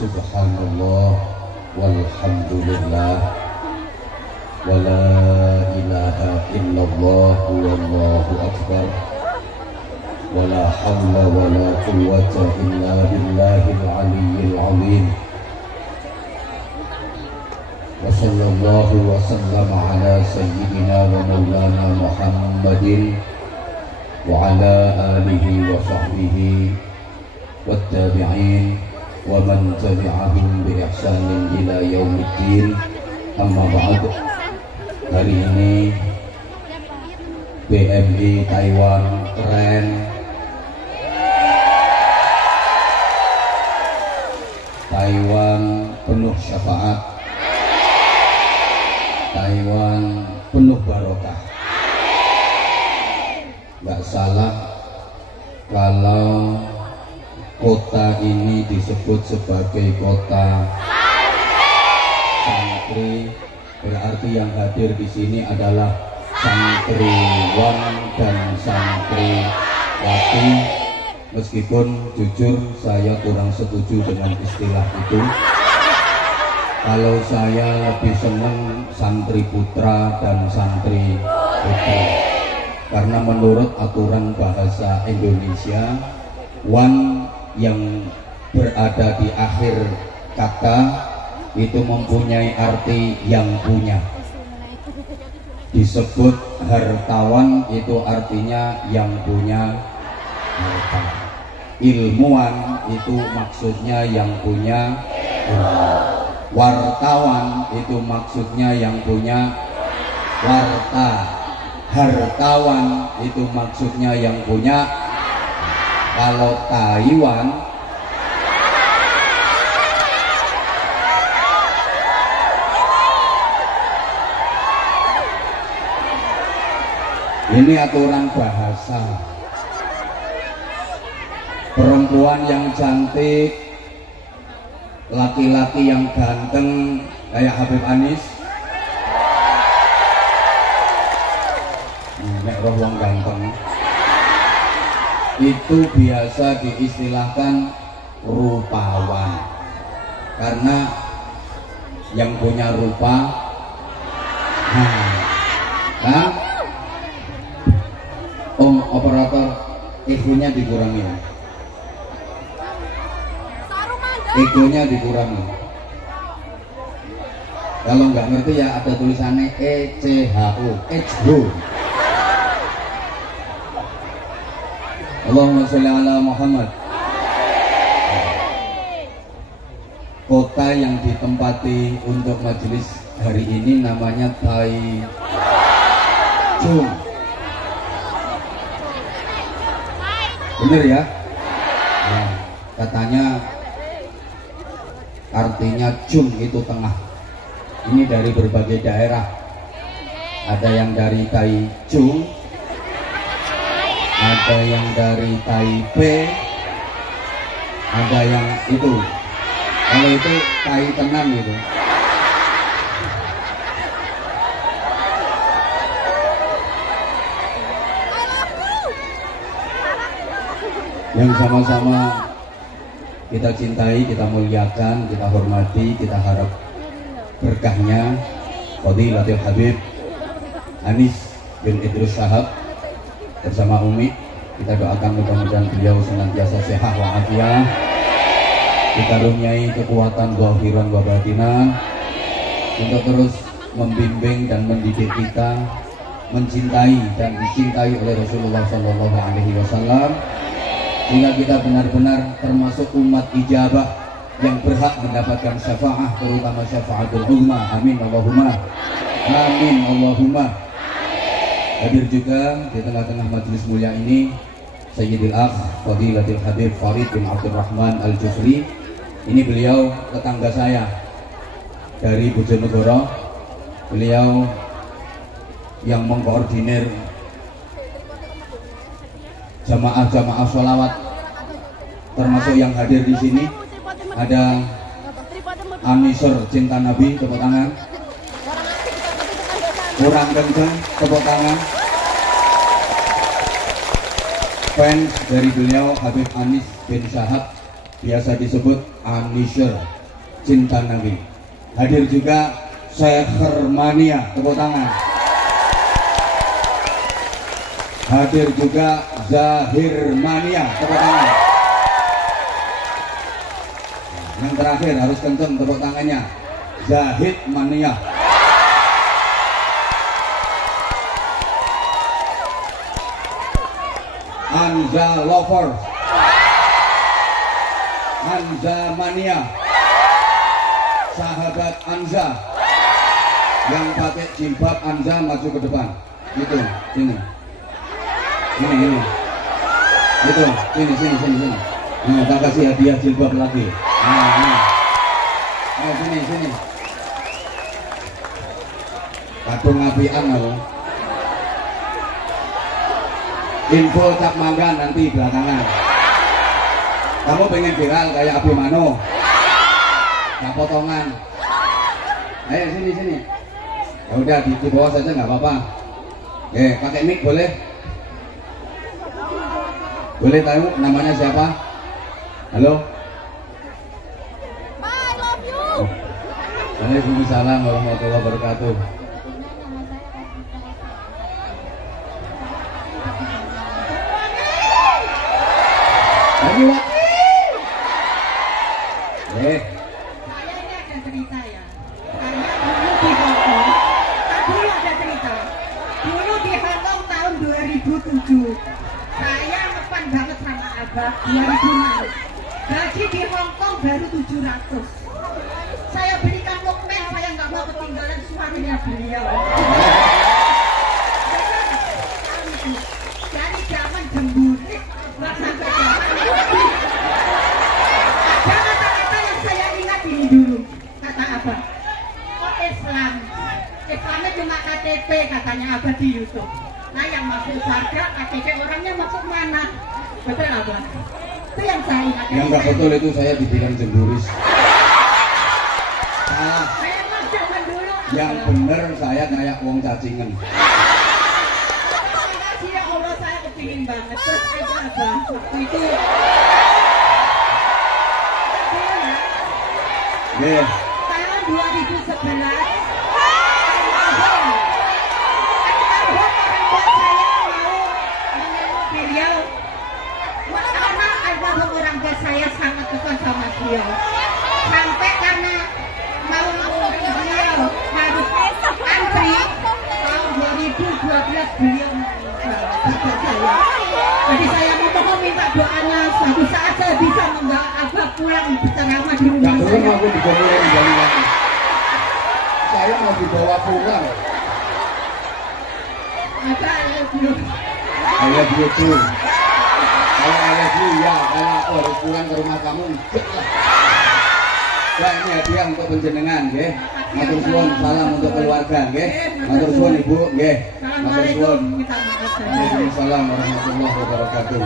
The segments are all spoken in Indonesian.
Subhanallah walhamdulillah wa la ilaha illallah wallahu akbar wa la hawla wa la quwwata illa billahil aliyyil azim. Wa sallallahu wa sallama ala sayyidina wa maulana Muhammadin wa ala alihi wa sahbihi wat tabi'in wa man tabi'ahum bi ihsanin ila yaumiddin. Amma ba'd. Hari ini BMI Taiwan keren. Taiwan penuh syafaat. Taiwan penuh barokah. Gak salah kalau kota ini disebut sebagai kota santri, berarti yang hadir di sini adalah santriwan dan santriwati. Meskipun jujur saya kurang setuju dengan istilah itu. Kalau saya lebih senang santri putra dan santri putri, karena menurut aturan bahasa Indonesia, wan yang berada di akhir kata itu mempunyai arti yang punya. Disebut hartawan itu artinya yang punya harta. Ilmuwan itu maksudnya yang punya ilmu. Wartawan itu maksudnya yang punya warta. Hartawan itu maksudnya yang punya. Kalau Taiwan ini aturan bahasa. Perempuan yang cantik, laki-laki yang ganteng kayak Habib Anis, nek roh wong ganteng, itu biasa diistilahkan rupawan, karena yang punya rupa kan. Om operator, egonya dikurangi, egonya dikurangi. Kalau nggak ngerti ya ada tulisannya ECHO, ECHO. Allahumma sholli ala Muhammad. Kota yang ditempati untuk majelis hari ini namanya Taichung. Bener ya? Nah, katanya artinya Chung itu tengah. Ini dari berbagai daerah. Ada yang dari Taichung, ada yang dari Taipei, ada yang itu. Kalau itu Tai Tenan gitu. Yang sama-sama kita cintai, kita muliakan, kita hormati, kita harap berkahnya Fadilatul Habib Anis bin Idrus Syahab bersama Umi. Kita doakan mudah-mudahan beliau senantiasa sehat walafiat, dikaruniai kekuatan zahiran wa batinan untuk terus membimbing dan mendidik kita mencintai dan dicintai oleh Rasulullah SAW, sehingga kita benar-benar termasuk umat ijabah yang berhak mendapatkan syafaat, terutama syafaatul uzma. Amin Allahumma. Amin Allahumma. Hadir juga di tengah-tengah majelis mulia ini Sayyidil Akh Fadilatul Habib Farid bin Abdurrahman Al-Jufri. Ini beliau tetangga saya dari Bojonegoro. Beliau yang mengkoordinir jamaah-jamaah sholawat, termasuk yang hadir di sini ada Anisur Cinta Nabi, tepuk tangan. Kurang kencang, tepuk tangan. Fans dari beliau Habib Anis bin Syahab biasa disebut Anisher Cinta Nabi. Hadir juga Sehermania, tepuk tangan. Hadir juga Zahirmania, tepuk tangan. Yang terakhir harus kenceng tepuk tangannya, Zahid Mania. Anza Lover, Anza Mania, sahabat Anza yang pakai jilbab. Anza maju ke depan, gitu, sini, ini, gitu, sini. Nah, kita kasih hadiah jilbab lagi. Nah, sini. Kadung apian loh. Info Cap Mangga nanti belakangan. Kamu pengen viral kayak Abimano? Nggak potongan. Ayo sini. Ya udah di bawah saja nggak apa-apa. Pakai mic boleh? Boleh tahu namanya siapa? Halo? I love you. Waalaikumsalam warahmatullahi wabarakatuh. Lagi Wak. Saya ini ada cerita ya. Saya dulu di Hongkong. Dulu ada cerita. Dulu di Hongkong tahun 2007. Saya ngepan banget sama Abah 2006. Gaji di Hongkong baru 700. Saya belikan lokmen, saya nggak mau ketinggalan suaminya beliau. Dari zaman jemburit sampai zaman ada kata-kata yang saya ingat ini dulu, kata Abah. Oh Islamnya cuma KTP, katanya Abah di YouTube. Nah yang masuk surga KTP orangnya masuk mana? Betul Abah? Itu yang saya ingat. Yang nggak betul itu saya dibilang jemburis. Salah. Memang zaman dulu. Yang bener saya kayak wong cacingan. Makasih ya Allah, saya kepingin banget. Terus aja Abah waktu itu. Tahun 2011 beliau, karena almarhum orang tua saya sangat dekat sama beliau, sampai karena mau ngomongin beliau harus antri. Tahun 2012 beliau meninggal saya. Jadi saya mohon minta doanya, suatu saat saya bisa membawa Abah pulang berceramah di rumah Gak saya. belum aku dibolehin dari lagi. Saya mau dibawa pulang. Abah belum. I love you too. Kalau I love you ya, kalau aku harus pulang ke rumah kamu, enggak lah. Wah, ini hadiah untuk penjenengan, nggih. Matur suwun, salam untuk keluarga, nggih. Matur suwun Ibu, nggih. Matur suwun. Assalamualaikum, minta maaf saya. Waalaikumsalam warahmatullahi wabarakatuh.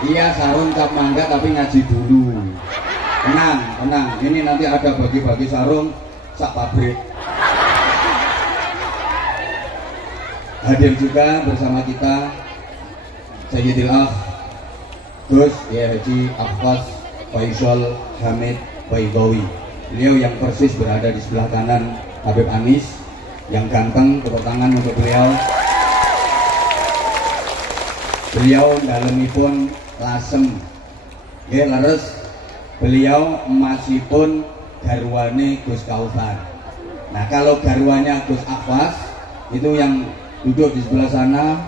Iya sarung Cap Mangga tapi ngaji dulu. Tenang. Ini nanti ada bagi-bagi sarung sak pabrik. Hadir juga bersama kita Sayyidil Akh Gus Haji Abbas Faisal Hamid Baidawi. Beliau yang persis berada di sebelah kanan Habib Anis, yang ganteng, tepuk tangan untuk beliau. Beliau dalemipun lasem, leres. Beliau emasipun garwane Gus Kausar. Nah kalau garwanya Gus Abbas itu yang duduk di sebelah sana,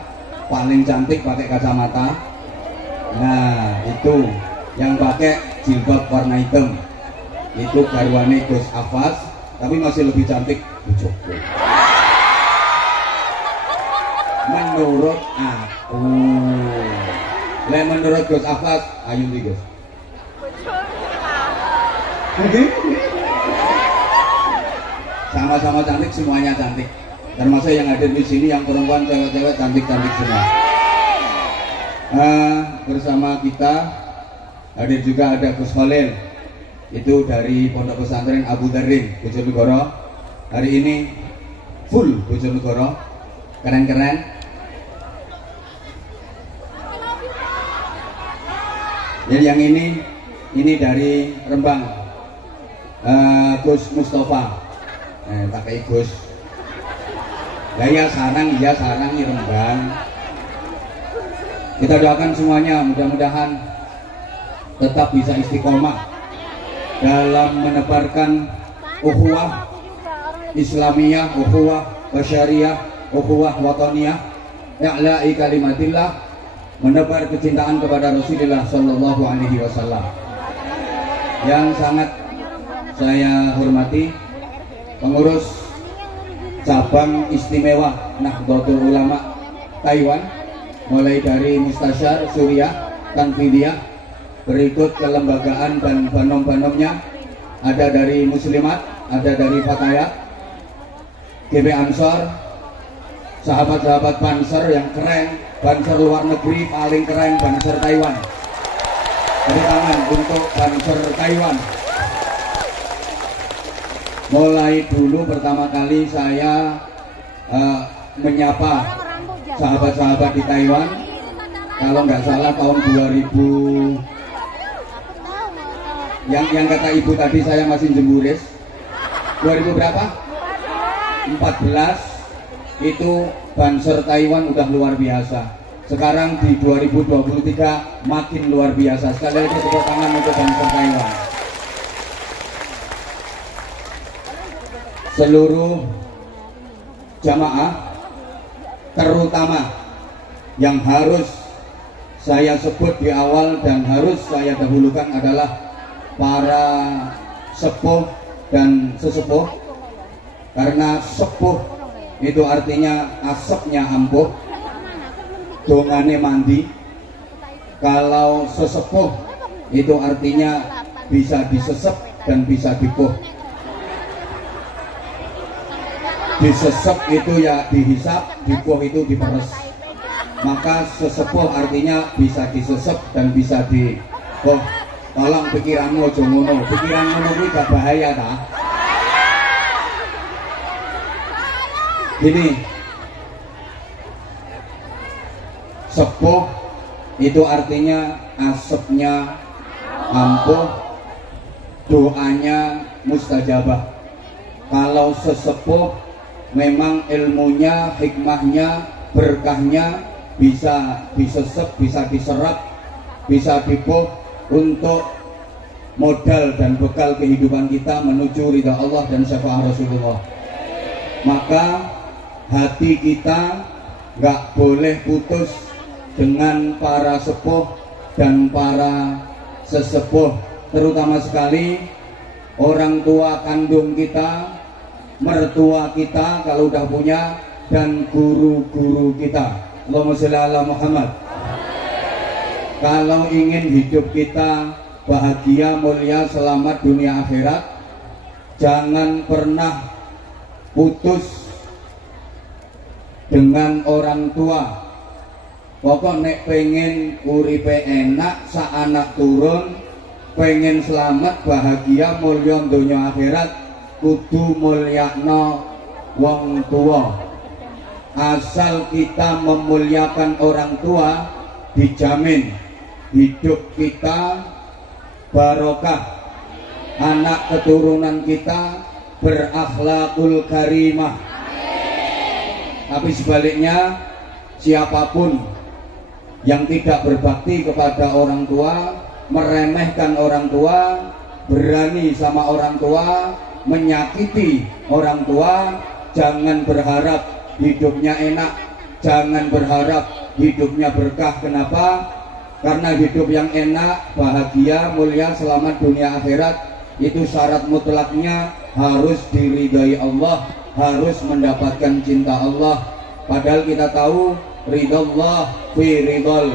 paling cantik pakai kacamata. Nah itu yang pakai jilbab warna hitam, itu garwane Gus Abbas, tapi masih lebih cantik Bu Joko. Menurut aku, menurut Gus Abbas, ayo nih Gus. Sama-sama cantik, semuanya cantik. Termasuk yang hadir di sini, yang perempuan, cewek-cewek cantik-cantik semua. Bersama kita hadir juga ada Gus Khalil, itu dari Pondok Pesantren Abu Darin, Bojonegoro. Hari ini full Bojonegoro, keren-keren. Jadi yang ini dari Rembang, Gus Mustafa, pakai Gus. Ya sarang di Rembang. Kita doakan semuanya mudah-mudahan tetap bisa istiqomah dalam menebarkan ukhuwah Islamiyah, ukhuwah basyariyah, ukhuwah wataniyah, i'la'i kalimatillah, menebar kecintaan kepada Rasulullah Shallallahu Alaihi Wasallam. Yang sangat saya hormati pengurus cabang istimewa Nahdlatul Ulama Taiwan, mulai dari Mustasyar Suriah Tanfidiyah, berikut kelembagaan dan banom-banomnya, ada dari Muslimat, ada dari Fatayat, GB Ansor, sahabat-sahabat Banser yang keren, Banser luar negeri paling keren, Banser Taiwan. Beri tangan untuk Banser Taiwan. Mulai dulu pertama kali saya menyapa sahabat-sahabat di Taiwan, kalau nggak salah tahun 2000, yang kata ibu tadi saya masih jemburis, 2000 berapa? 14. Itu Banser Taiwan udah luar biasa. Sekarang di 2023 makin luar biasa. Sekali lagi tepuk tangan untuk Banser Taiwan. Seluruh jamaah, terutama yang harus saya sebut di awal dan harus saya dahulukan adalah para sepuh dan sesepuh, karena sepuh itu artinya asapnya ampuh, dongane mandi. Kalau sesepuh itu artinya bisa disesep dan bisa dipuh. Disesep itu ya dihisap, dipuh itu diperes. Maka sesepuh artinya bisa disesep dan bisa dipuh. Tolong pikiranmu aja ngono, pikiran ngono kuwi gak bahaya ta? Gini, sepuh itu artinya asapnya ampuh, doanya mustajabah. Kalau sesepuh memang ilmunya, hikmahnya, berkahnya bisa disesep, bisa diserap, bisa dipuh untuk modal dan bekal kehidupan kita menuju ridha Allah dan syafaat Rasulullah. Maka hati kita nggak boleh putus dengan para sepuh dan para sesepuh, terutama sekali orang tua kandung kita, mertua kita kalau udah punya, dan guru-guru kita. Allahumma sholli ala Muhammad. Kalau ingin hidup kita bahagia, mulia, selamat dunia akhirat, jangan pernah putus dengan orang tua. Pokok nek pengen uripe enak, sa anak turun, pengen selamat, bahagia, mulia dunia akhirat, kudu mulyakno wong tua. Asal kita memuliakan orang tua, dijamin hidup kita barokah, anak keturunan kita berakhlakul karimah. Tapi sebaliknya, siapapun yang tidak berbakti kepada orang tua, meremehkan orang tua, berani sama orang tua, menyakiti orang tua, jangan berharap hidupnya enak, jangan berharap hidupnya berkah. Kenapa? Karena hidup yang enak, bahagia, mulia, selamat dunia akhirat itu syarat mutlaknya harus diridhai Allah, harus mendapatkan cinta Allah. Padahal kita tahu ridallah fi ridal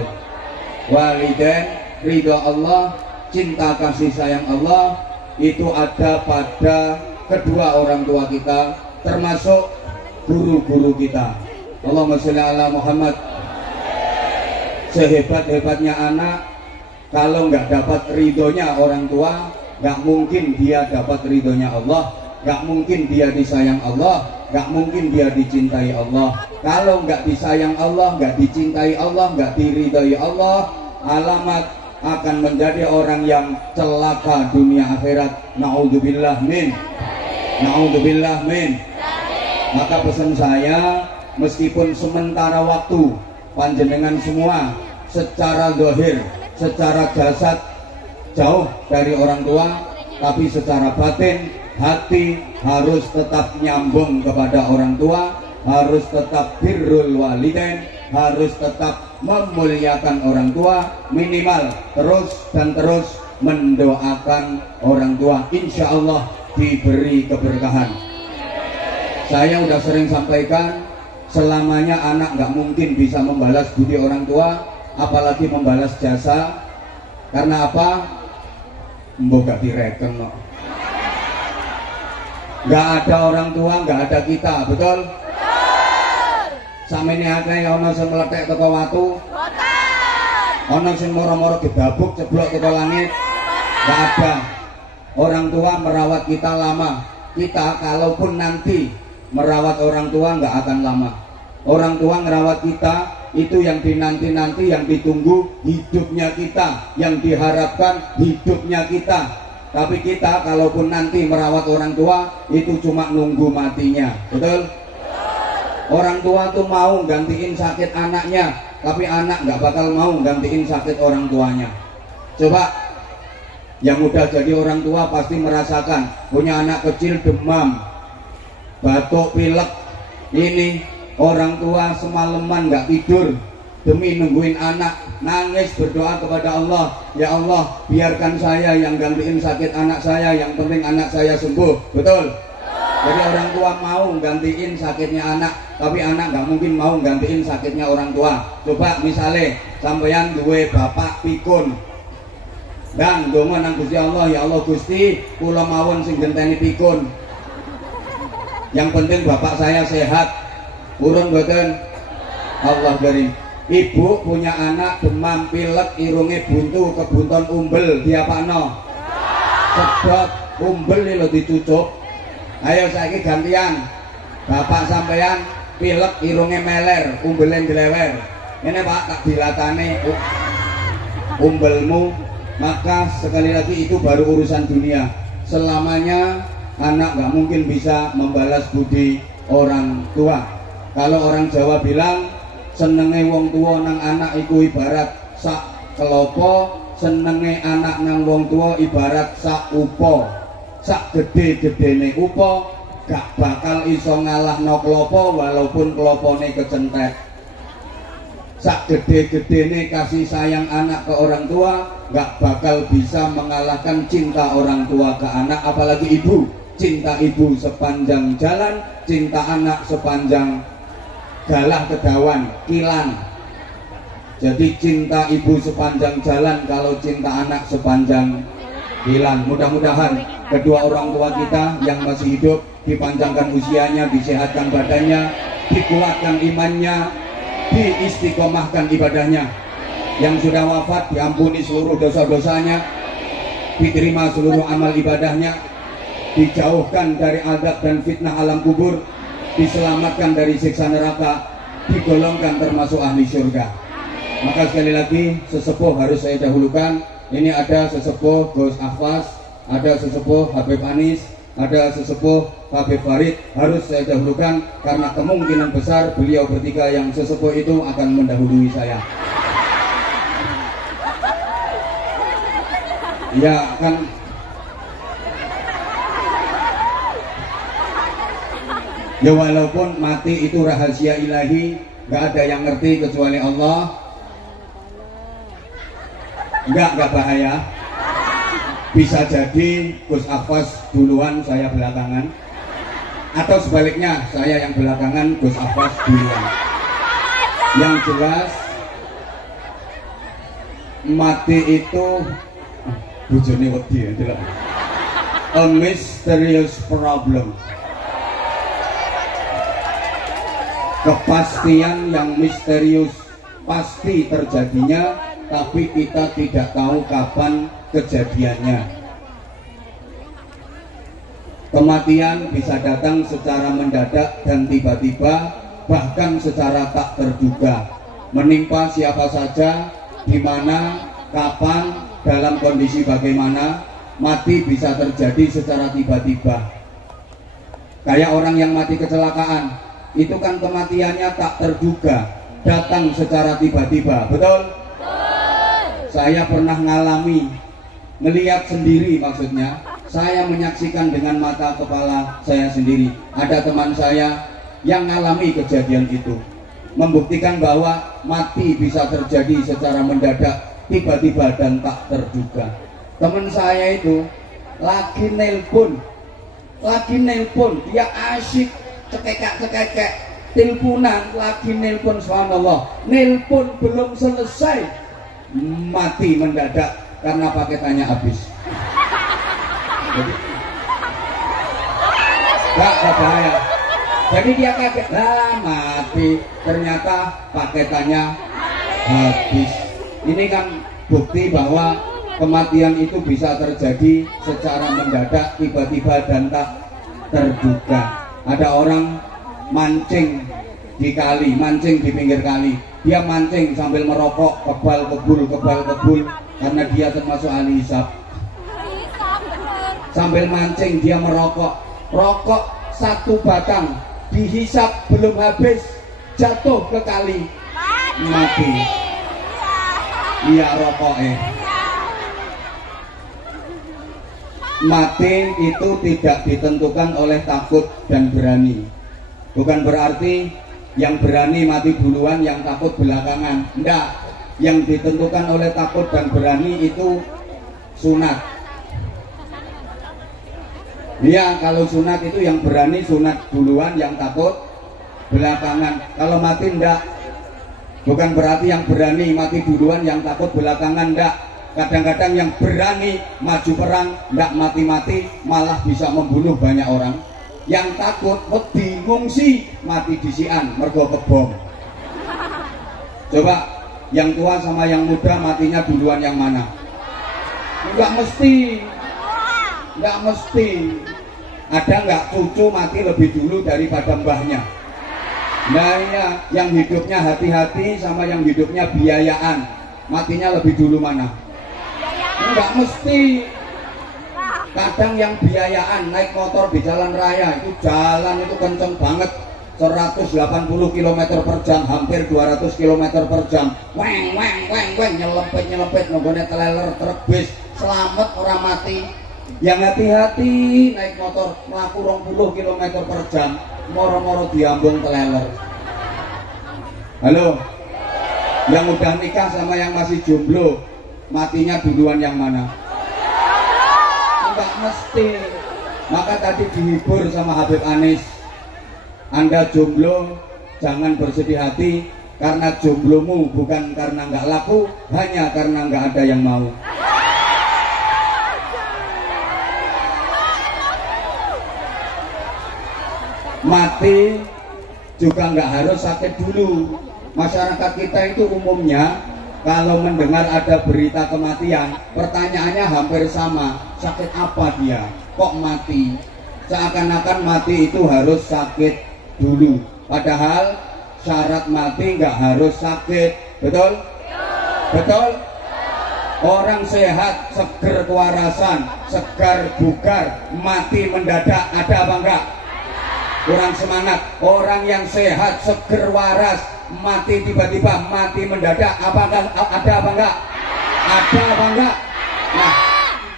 walidain, ridha Allah, cinta kasih sayang Allah itu ada pada kedua orang tua kita, termasuk guru-guru kita. Allahumma sholli ala Muhammad. Sehebat-hebatnya anak, kalau nggak dapat ridhonya orang tua, nggak mungkin dia dapat ridhonya Allah, nggak mungkin dia disayang Allah, nggak mungkin dia dicintai Allah. Kalau nggak disayang Allah, nggak dicintai Allah, nggak diridhai Allah, alamat akan menjadi orang yang celaka dunia akhirat. Naudzubillah min. Naudzubillah min. Maka pesan saya, meskipun sementara waktu panjenengan semua secara zahir, secara jasad jauh dari orang tua, tapi secara batin, hati harus tetap nyambung kepada orang tua, harus tetap birrul walidain, harus tetap memuliakan orang tua, minimal terus dan terus mendoakan orang tua, insya Allah diberi keberkahan. Saya udah sering sampaikan, selamanya anak nggak mungkin bisa membalas budi orang tua, apalagi membalas jasa. Karena apa? Mbok gak direken no. Gak ada orang tua, gak ada kita, betul? Samene akeh ana sing meletek teko watu. Ana sing moro-moro gedabuk ceblok teko langit. Gak ada. Orang tua merawat kita lama. Kita kalaupun nanti merawat orang tua gak akan lama. Orang tua merawat kita itu yang dinanti-nanti, yang ditunggu hidupnya kita, yang diharapkan hidupnya kita. Tapi kita kalaupun nanti merawat orang tua itu cuma nunggu matinya, betul? Orang tua tuh mau gantiin sakit anaknya, tapi anak nggak bakal mau gantiin sakit orang tuanya. Coba yang udah jadi orang tua pasti merasakan, punya anak kecil demam, batuk, pilek. Ini orang tua semalaman nggak tidur demi nungguin anak, nangis berdoa kepada Allah, ya Allah biarkan saya yang gantiin sakit anak saya, yang penting anak saya sembuh, betul? Jadi orang tua mau gantiin sakitnya anak, tapi anak nggak mungkin mau gantiin sakitnya orang tua. Coba misalnya sampeyan duwe bapak pikun dan donga nang Gusti Allah, ya Allah Gusti kula mawon sing genteni pikun, yang penting bapak saya sehat. Urun boten? Allah karim. Ibu punya anak demam, pilek, irunge buntu, kebunton umbel, diapakno? Sedot, umbel lho dicucuk. Ayo saiki gantian. Bapak sampean pilek, irunge meler, umbele dilewer. Ini Pak tak dilatane umbelmu, maka sekali lagi itu baru urusan dunia. Selamanya anak nggak mungkin bisa membalas budi orang tua. Kalau orang Jawa bilang senenge wong tua nang anak iku ibarat sak kelopo, senenge anak nang wong tua ibarat sak upo. Sak gede-gedene upo gak bakal iso ngalahno klopo walaupun klopone kecentet. Sak gede-gedene kasih sayang anak ke orang tua gak bakal bisa mengalahkan cinta orang tua ke anak, apalagi ibu. Cinta ibu sepanjang jalan, cinta anak sepanjang galah kedawan, kilan. Jadi cinta ibu sepanjang jalan, kalau cinta anak sepanjang kilan. Mudah-mudahan kedua orang tua kita yang masih hidup dipanjangkan usianya, disehatkan badannya, dikuatkan imannya, diistiqomahkan ibadahnya. Yang sudah wafat diampuni seluruh dosa-dosanya, diterima seluruh amal ibadahnya, dijauhkan dari adab dan fitnah alam kubur, diselamatkan dari siksa neraka, digolongkan termasuk ahli surga. Maka sekali lagi sesepuh harus saya dahulukan. Ini ada sesepuh Gus Ahwas, ada sesepuh Habib Anis, ada sesepuh Habib Farid, harus saya dahulukan karena kemungkinan besar beliau bertiga yang sesepuh itu akan mendahului saya. Ya kan. Ya walaupun mati itu rahasia ilahi, nggak ada yang ngerti kecuali Allah. Nggak bahaya. Bisa jadi Gus Ahwas duluan, saya belakangan. Atau sebaliknya, saya yang belakangan, Gus Ahwas duluan. Yang jelas mati itu bojone wedi ya, a mysterious problem. Kepastian yang misterius, pasti terjadinya, tapi kita tidak tahu kapan kejadiannya. Kematian bisa datang secara mendadak dan tiba-tiba, bahkan secara tak terduga, menimpa siapa saja, di mana, kapan, dalam kondisi bagaimana mati bisa terjadi secara tiba-tiba. Kayak orang yang mati kecelakaan, itu kan kematiannya tak terduga, datang secara tiba-tiba, betul? Saya pernah ngalami, ngelihat sendiri maksudnya, saya menyaksikan dengan mata kepala saya sendiri. Ada teman saya yang ngalami kejadian itu, membuktikan bahwa mati bisa terjadi secara mendadak, tiba-tiba dan tak terduga. Teman saya itu lagi nelpon, dia asyik cekekak teleponan, lagi nelpon, subhanallah, nelpon belum selesai mati mendadak karena paketannya habis. Jadi gak bahaya. Jadi dia kaget, mati, ternyata paketannya habis. Ini kan bukti bahwa kematian itu bisa terjadi secara mendadak, tiba-tiba dan tak terduga. Ada orang mancing di kali, mancing di pinggir kali. Dia mancing sambil merokok, kebal kebul, karena dia termasuk ahli hisab. Sambil mancing dia merokok, rokok satu batang dihisap belum habis, jatuh ke kali, mati. Iya rokoknya. Mati itu tidak ditentukan oleh takut dan berani. Bukan berarti yang berani mati duluan, yang takut belakangan. Enggak. Yang ditentukan oleh takut dan berani itu sunat. Iya, kalau sunat itu yang berani sunat duluan, yang takut belakangan. Kalau mati enggak. Bukan berarti yang berani mati duluan, yang takut belakangan, enggak. Kadang-kadang yang berani maju perang, enggak mati-mati, malah bisa membunuh banyak orang. Yang takut wedi ngungsi, mati disian mergo kebom. Coba yang tua sama yang muda matinya duluan yang mana? Enggak mesti. Ada enggak cucu mati lebih dulu daripada mbahnya? Nah iya, yang hidupnya hati-hati sama yang hidupnya biayaan, matinya lebih dulu mana? Enggak mesti. Kadang yang biayaan naik motor di jalan raya, itu jalan itu kenceng banget, 180 km per jam, hampir 200 km per jam, weng nyelepet nggone teleler truk bis, selamat orang mati. Yang hati-hati naik motor melaku 20 km per jam, moro-moro diambung teleler. Halo, yang udah nikah sama yang masih jomblo, matinya duluan yang mana? Enggak mesti. Maka tadi dihibur sama Habib Anis, Anda jomblo jangan bersedih hati, karena jomblomu bukan karena enggak laku, hanya karena enggak ada yang mau. Mati juga enggak harus sakit dulu. Masyarakat kita itu umumnya kalau mendengar ada berita kematian, pertanyaannya hampir sama. Sakit apa dia? Kok mati? Seakan-akan mati itu harus sakit dulu. Padahal syarat mati nggak harus sakit. Betul? Betul? Orang sehat, seger kewarasan, segar bugar, mati mendadak, ada apa enggak? Kurang semangat. Orang yang sehat, seger waras, mati tiba-tiba, mati mendadak, ada apa enggak? Ada apa enggak? Nah,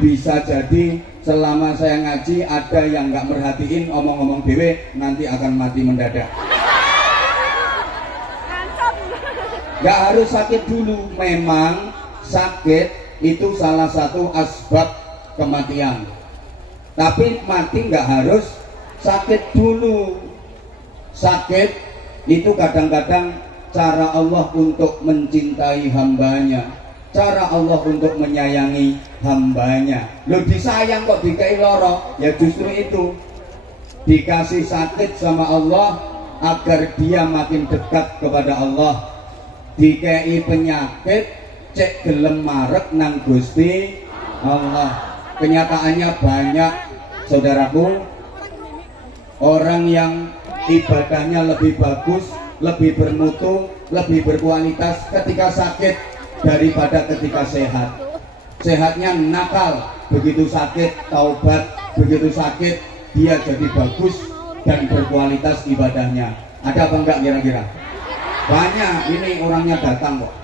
bisa jadi selama saya ngaji ada yang enggak merhatiin omong-omong dewe, nanti akan mati mendadak. Enggak harus sakit dulu. Memang sakit itu salah satu asbab kematian, tapi mati enggak harus sakit dulu. Sakit itu kadang-kadang cara Allah untuk mencintai hambanya, cara Allah untuk menyayangi hambanya. Loh, disayang kok dikei loro? Ya justru itu, dikasih sakit sama Allah agar dia makin dekat kepada Allah. Dikei penyakit cek gelem marek nang Gusti Allah. Kenyataannya banyak, saudaraku, orang yang ibadahnya lebih bagus, lebih bermutu, lebih berkualitas, ketika sakit daripada ketika sehat. Sehatnya nakal, begitu sakit taubat, begitu sakit dia jadi bagus dan berkualitas ibadahnya. Ada apa enggak kira-kira? Banyak. Ini orangnya datang kok,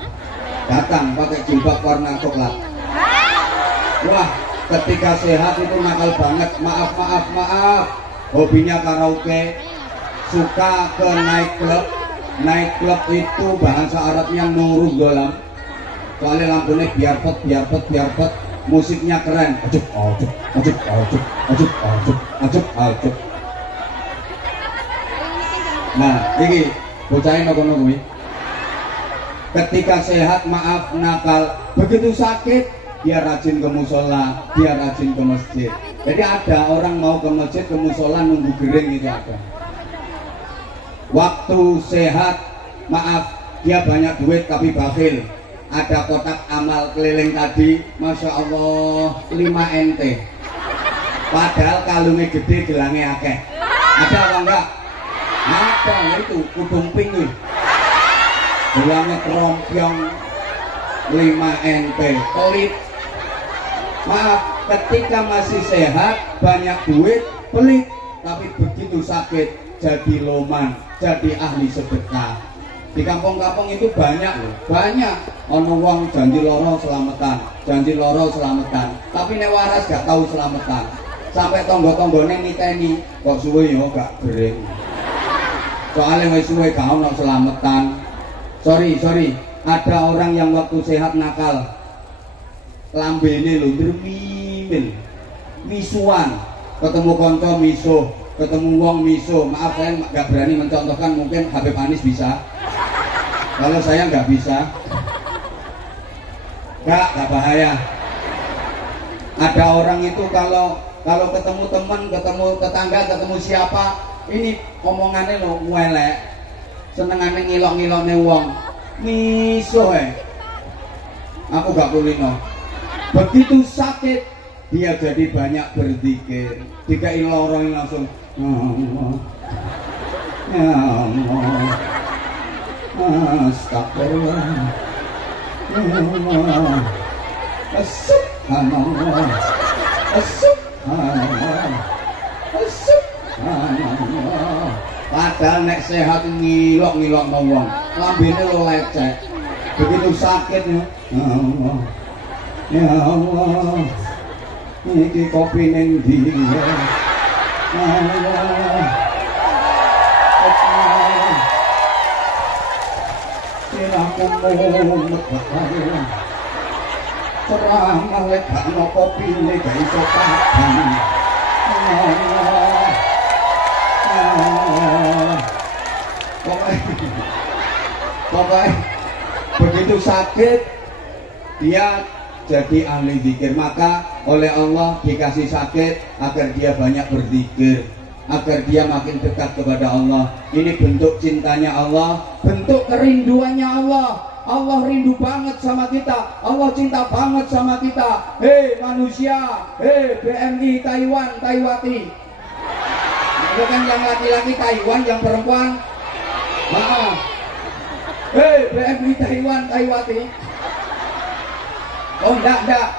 datang pakai jilbab warna coklat. Wah, ketika sehat itu nakal banget. Maaf, hobinya karaoke, suka ke night club itu bahasa Arabnya nurul dolam. Soalnya lampunya biar pet, musiknya keren. Ajuk. Nah, ini bocahin nopo kuwi. Ketika sehat maaf nakal, begitu sakit dia rajin ke musola, dia rajin ke masjid. Jadi ada orang mau ke masjid, ke musola nunggu gering itu ada. Waktu sehat maaf dia banyak duit tapi bakhil. Ada kotak amal keliling tadi, Masya Allah 5 NT. Padahal kalungnya gede, gelangnya akeh. Ada apa enggak? Ada, itu kudung pink nih. Gelangnya kerompyong 5 NT. Pelit. Maaf, ketika masih sehat, banyak duit, pelit. Tapi begitu sakit, jadi loman, jadi ahli sedekah. Di kampung-kampung itu banyak loh, banyak. Ono wong janji loro selamatan, tapi nek waras gak tahu selamatan. Sampai tonggo-tonggone niteni, kok suwe yo gak gering. Soalnya wis suwe gak ono selamatan. Sorry, ada orang yang waktu sehat nakal, lambene lho ndremimil, misuan, ketemu konco misuh, ketemu wong misuh. Maaf saya gak berani mencontohkan, mungkin Habib Anis bisa. Kalau saya nggak bisa, nggak bahaya. Ada orang itu kalau ketemu teman, ketemu tetangga, ketemu siapa, ini omongannya lo muelek, senengannya ngilok-ngiloknya wong, misuh aku gak kulino. Begitu sakit dia jadi banyak berzikir, dikai lorong langsung, ya Allah. Astagfirullah. Subhanallah. Subhanallah. Padahal nek sehat ngilok-ngilok wong, lambene lo lecek. Begitu sakit ya Allah. Ya Allah. Iki kopi ning ndi ya Allah. Aku mau terang oleh kano kopi ini gak iso tahan. Pokoknya begitu sakit dia jadi ahli zikir. Maka oleh Allah dikasih sakit agar dia banyak berzikir, agar dia makin dekat kepada Allah. Ini bentuk cintanya Allah, bentuk kerinduannya Allah. Allah rindu banget sama kita, Allah cinta banget sama kita. Hei manusia, hei BMI Taiwan, Taiwati. Itu kan yang laki-laki Taiwan, yang perempuan maaf. Hei BMI Taiwan, Taiwati. Oh enggak.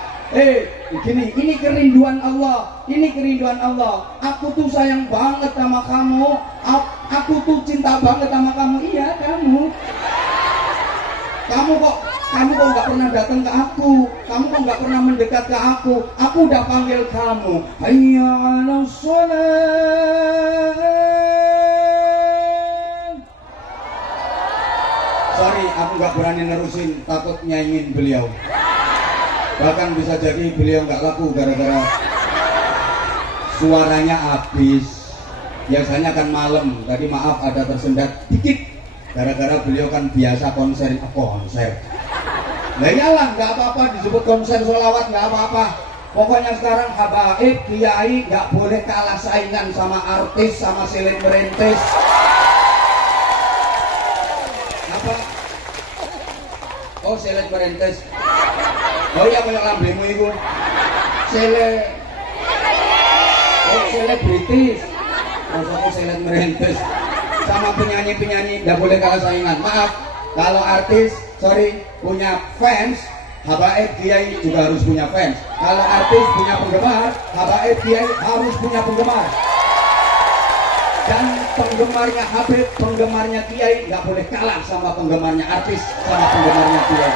Gini, ini kerinduan Allah, ini kerinduan Allah. Aku tuh sayang banget sama kamu, aku tuh cinta banget sama kamu. Iya kamu kok nggak pernah datang ke aku, kamu kok nggak pernah mendekat ke aku udah panggil kamu. Hayya 'alas shalah. Sorry, aku nggak berani nerusin, takut nyanyiin beliau. Bahkan bisa jadi beliau nggak laku gara-gara suaranya habis. Biasanya kan malam, tadi maaf ada tersendat dikit gara-gara beliau kan biasa konser. Nah iyalah, nggak apa-apa disebut konser sholawat, nggak apa-apa. Pokoknya sekarang habaib, kiai nggak boleh kalah saingan sama artis, sama silet merintis. Apa? Oh silet merintis. Oh iya kayak lambemu itu selebritis. Maksudnya selet merintis sama penyanyi-penyanyi nggak boleh kalah saingan. Maaf, kalau artis punya fans, habaib kiai juga harus punya fans. Kalau artis punya penggemar, habaib kiai harus punya penggemar. Dan penggemarnya Habib, penggemarnya kiai nggak boleh kalah sama penggemarnya artis, sama penggemarnya kiai.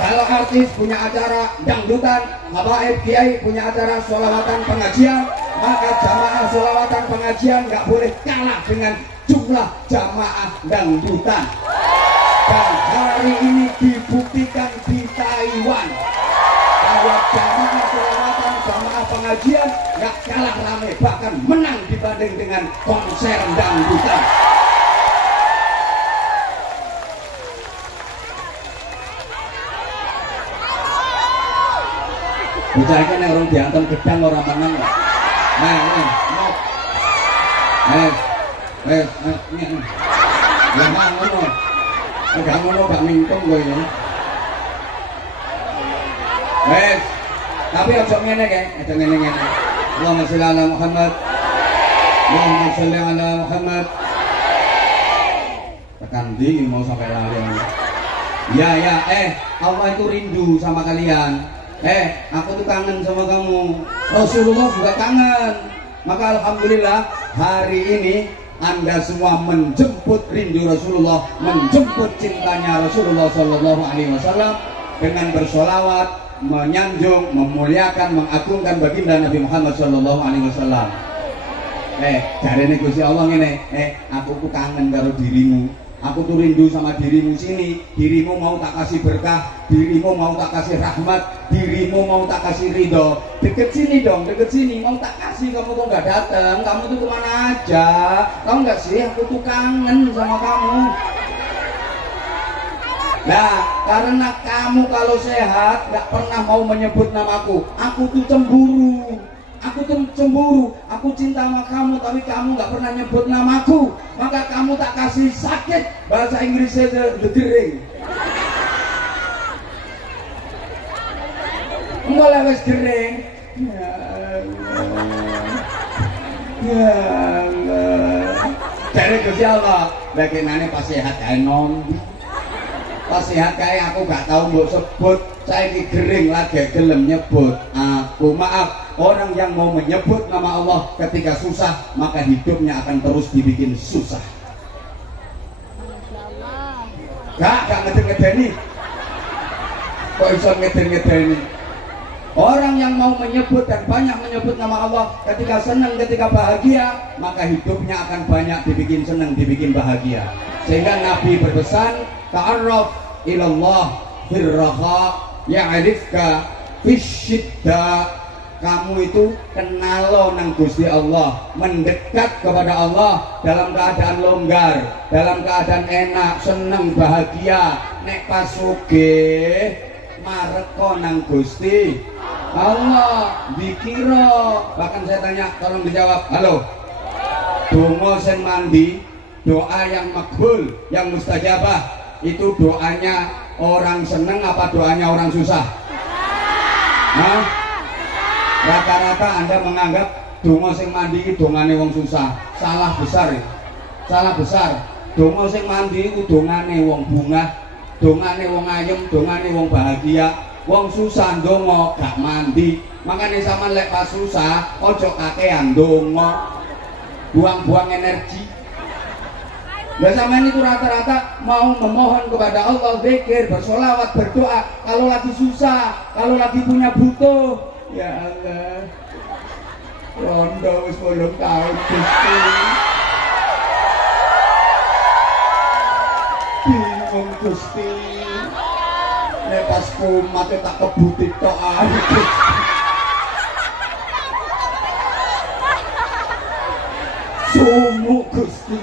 Kalau artis punya acara dangdutan, habaib kiai punya acara sholawatan pengajian, maka jamaah sholawatan pengajian nggak boleh kalah dengan jumlah jamaah dangdutan. Dan hari ini dibuktikan di Taiwan bahwa jamaah sholawatan, jamaah pengajian nggak kalah ramai, bahkan menang dibanding dengan konser dangdutan. Bocah iki nek urung diantem gedang ora menang. Nah, ini, mau. Ini. Ya ngono. Enggak ngono gak mingkung kowe ya. Tapi aja ngene kae, aja ngene-ngene. Allahumma sholli ala Muhammad. Allahumma sholli ala Muhammad. Tekan ndi mau sampai lali. Ya, Allah itu rindu sama kalian. Aku tuh kangen sama kamu. Rasulullah juga kangen. Maka alhamdulillah hari ini Anda semua menjemput rindu Rasulullah, menjemput cintanya Rasulullah Sallallahu Alaihi Wasallam dengan bersolawat, menyanjung, memuliakan, mengagungkan baginda Nabi Muhammad Sallallahu Alaihi Wasallam. Jarene Gusti Allah ngene, aku tuh kangen karo dirimu. Aku tuh rindu sama dirimu sini. Dirimu mau tak kasih berkah, dirimu mau tak kasih rahmat, dirimu mau tak kasih ridho. Deket sini dong, deket sini. Mau tak kasih, kamu kok nggak datang? Kamu tuh kemana aja? Kamu nggak sih? Aku tuh kangen sama kamu. Nah, karena kamu kalau sehat nggak pernah mau menyebut namaku. Aku tuh cemburu. Aku tuh cemburu, aku cinta sama kamu, tapi kamu nggak pernah nyebut namaku. Maka kamu tak kasih sakit, bahasa Inggrisnya the gering. Enggak lewes gering. Ya Allah. Dari Gusti Allah, bagaimana pas sehat kayak nombi. Pas sehat kayak aku gak tahu mau sebut. Saya ini gering lagi gelem nyebut aku. Maaf, orang yang mau menyebut nama Allah ketika susah, maka hidupnya akan terus dibikin susah. Gak ngeden-ngedeni. Kok bisa ngeden-ngedeni? Orang yang mau menyebut dan banyak menyebut nama Allah ketika senang, ketika bahagia, maka hidupnya akan banyak dibikin senang, dibikin bahagia. Sehingga Nabi berpesan, ta'arraf ilallah firraha ya'rifka fisyidda. Kamu itu kenal lo nang Gusti Allah, mendekat kepada Allah dalam keadaan longgar, dalam keadaan enak, senang, bahagia. Nek pas sugih mareko nang Gusti Allah, dikira. Bahkan saya tanya, tolong dijawab. Halo, donga sing mandi, doa yang makbul, yang mustajabah, itu doanya orang seneng apa doanya orang susah? Hah? Rata-rata Anda menganggap donga sing mandi itu dongane wong susah. Salah besar ya. Salah besar. Donga sing mandi itu dongane wong bungah, dongane wong ayem, dongane wong bahagia. Wong susah ndonga gak mandi. Makanya sampean lek pas susah ojo kakean ndonga. Buang-buang energi. Nah, sampean itu rata-rata mau memohon kepada Allah, zikir, bersolawat, berdoa kalau lagi susah, kalau lagi punya butuh. Ya Allah, rondo wis 10 tahun Gusti. Bingung Gusti. Nek pas kumat tak kebuti tok ae. Sumuk Gusti.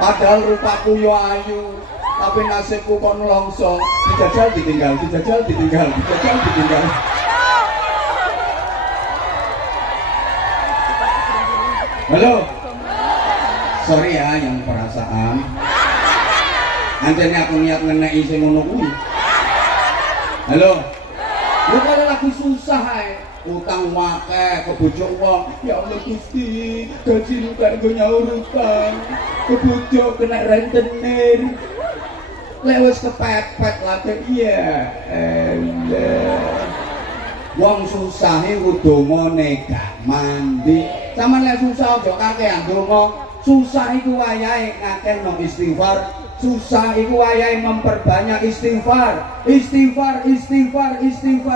Padahal rupaku yo ayu, tapi nasibku kon nelongso. Dijajal ditinggal, dijajal ditinggal, dijajal ditinggal. Halo. Sorry ya yang perasaan. Anjene aku niat ngeneki sing ngono kuwi. Halo. Lu kalau lagi susah ae, utang wakeh kebujuk wong. Ya Allah Gusti, gaji kan go nyaur utang. Kebujuk kena rentenir. Lek wis kepepet lagi iya. Wong susah iku dongane gak mandi. Sampeyan lek susah aja kakean donga. Susah iku wayahe ngakehno istighfar. Susah iku wayahe memperbanyak istighfar. Istighfar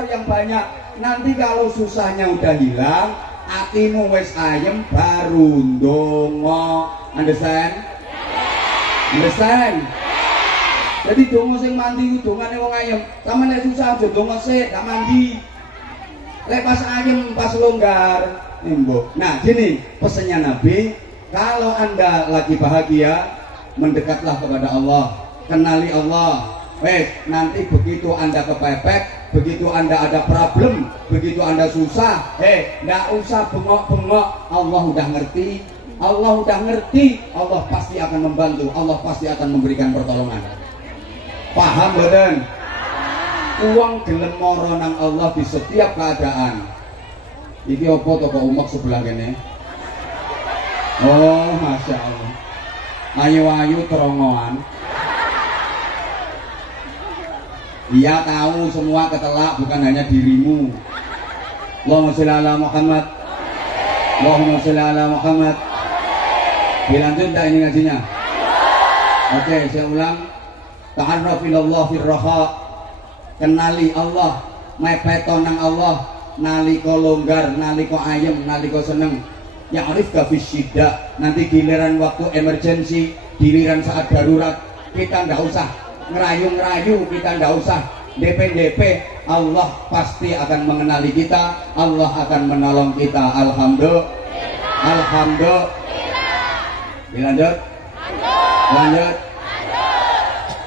yang banyak. Nanti kalau susahnya udah hilang, hatimu wis ayem baru ndonga. Understand? Understand? Jadi donga sing mandi ku dongane wong ayem. Sampeyan nek susah aja donga sik, gak mandi. Lek pas ayem, pas longgar, nimbuk. Nah, gini pesannya Nabi, kalau Anda lagi bahagia, mendekatlah kepada Allah, kenali Allah. Nanti begitu Anda kepepet, begitu Anda ada problem, begitu Anda susah, nggak usah bengok-bengok. Allah udah ngerti, Allah pasti akan membantu, Allah pasti akan memberikan pertolongan. Paham badan? Uang gelem moro nang Allah di setiap keadaan. Iki opo toko umak sebelah kene? Oh, masya Allah. Ayu-ayu terongoan. Dia tahu semua ketelak, bukan hanya dirimu. Allahumma sholli ala Muhammad. Allahumma sholli ala Muhammad. Dilanjut tak ini ngajinya? Oke, saya ulang. Ta'arraf ilallah firraha. Kenali Allah, mepeto nang Allah, naliko longgar, naliko ayem, naliko seneng. Ya arif gafis syiddah. Nanti giliran waktu emergency, giliran saat darurat, kita nggak usah ngerayu-ngerayu, kita nggak usah DP. Allah pasti akan mengenali kita, Allah akan menolong kita. Alhamdulillah. Dilanjut. Lanjut.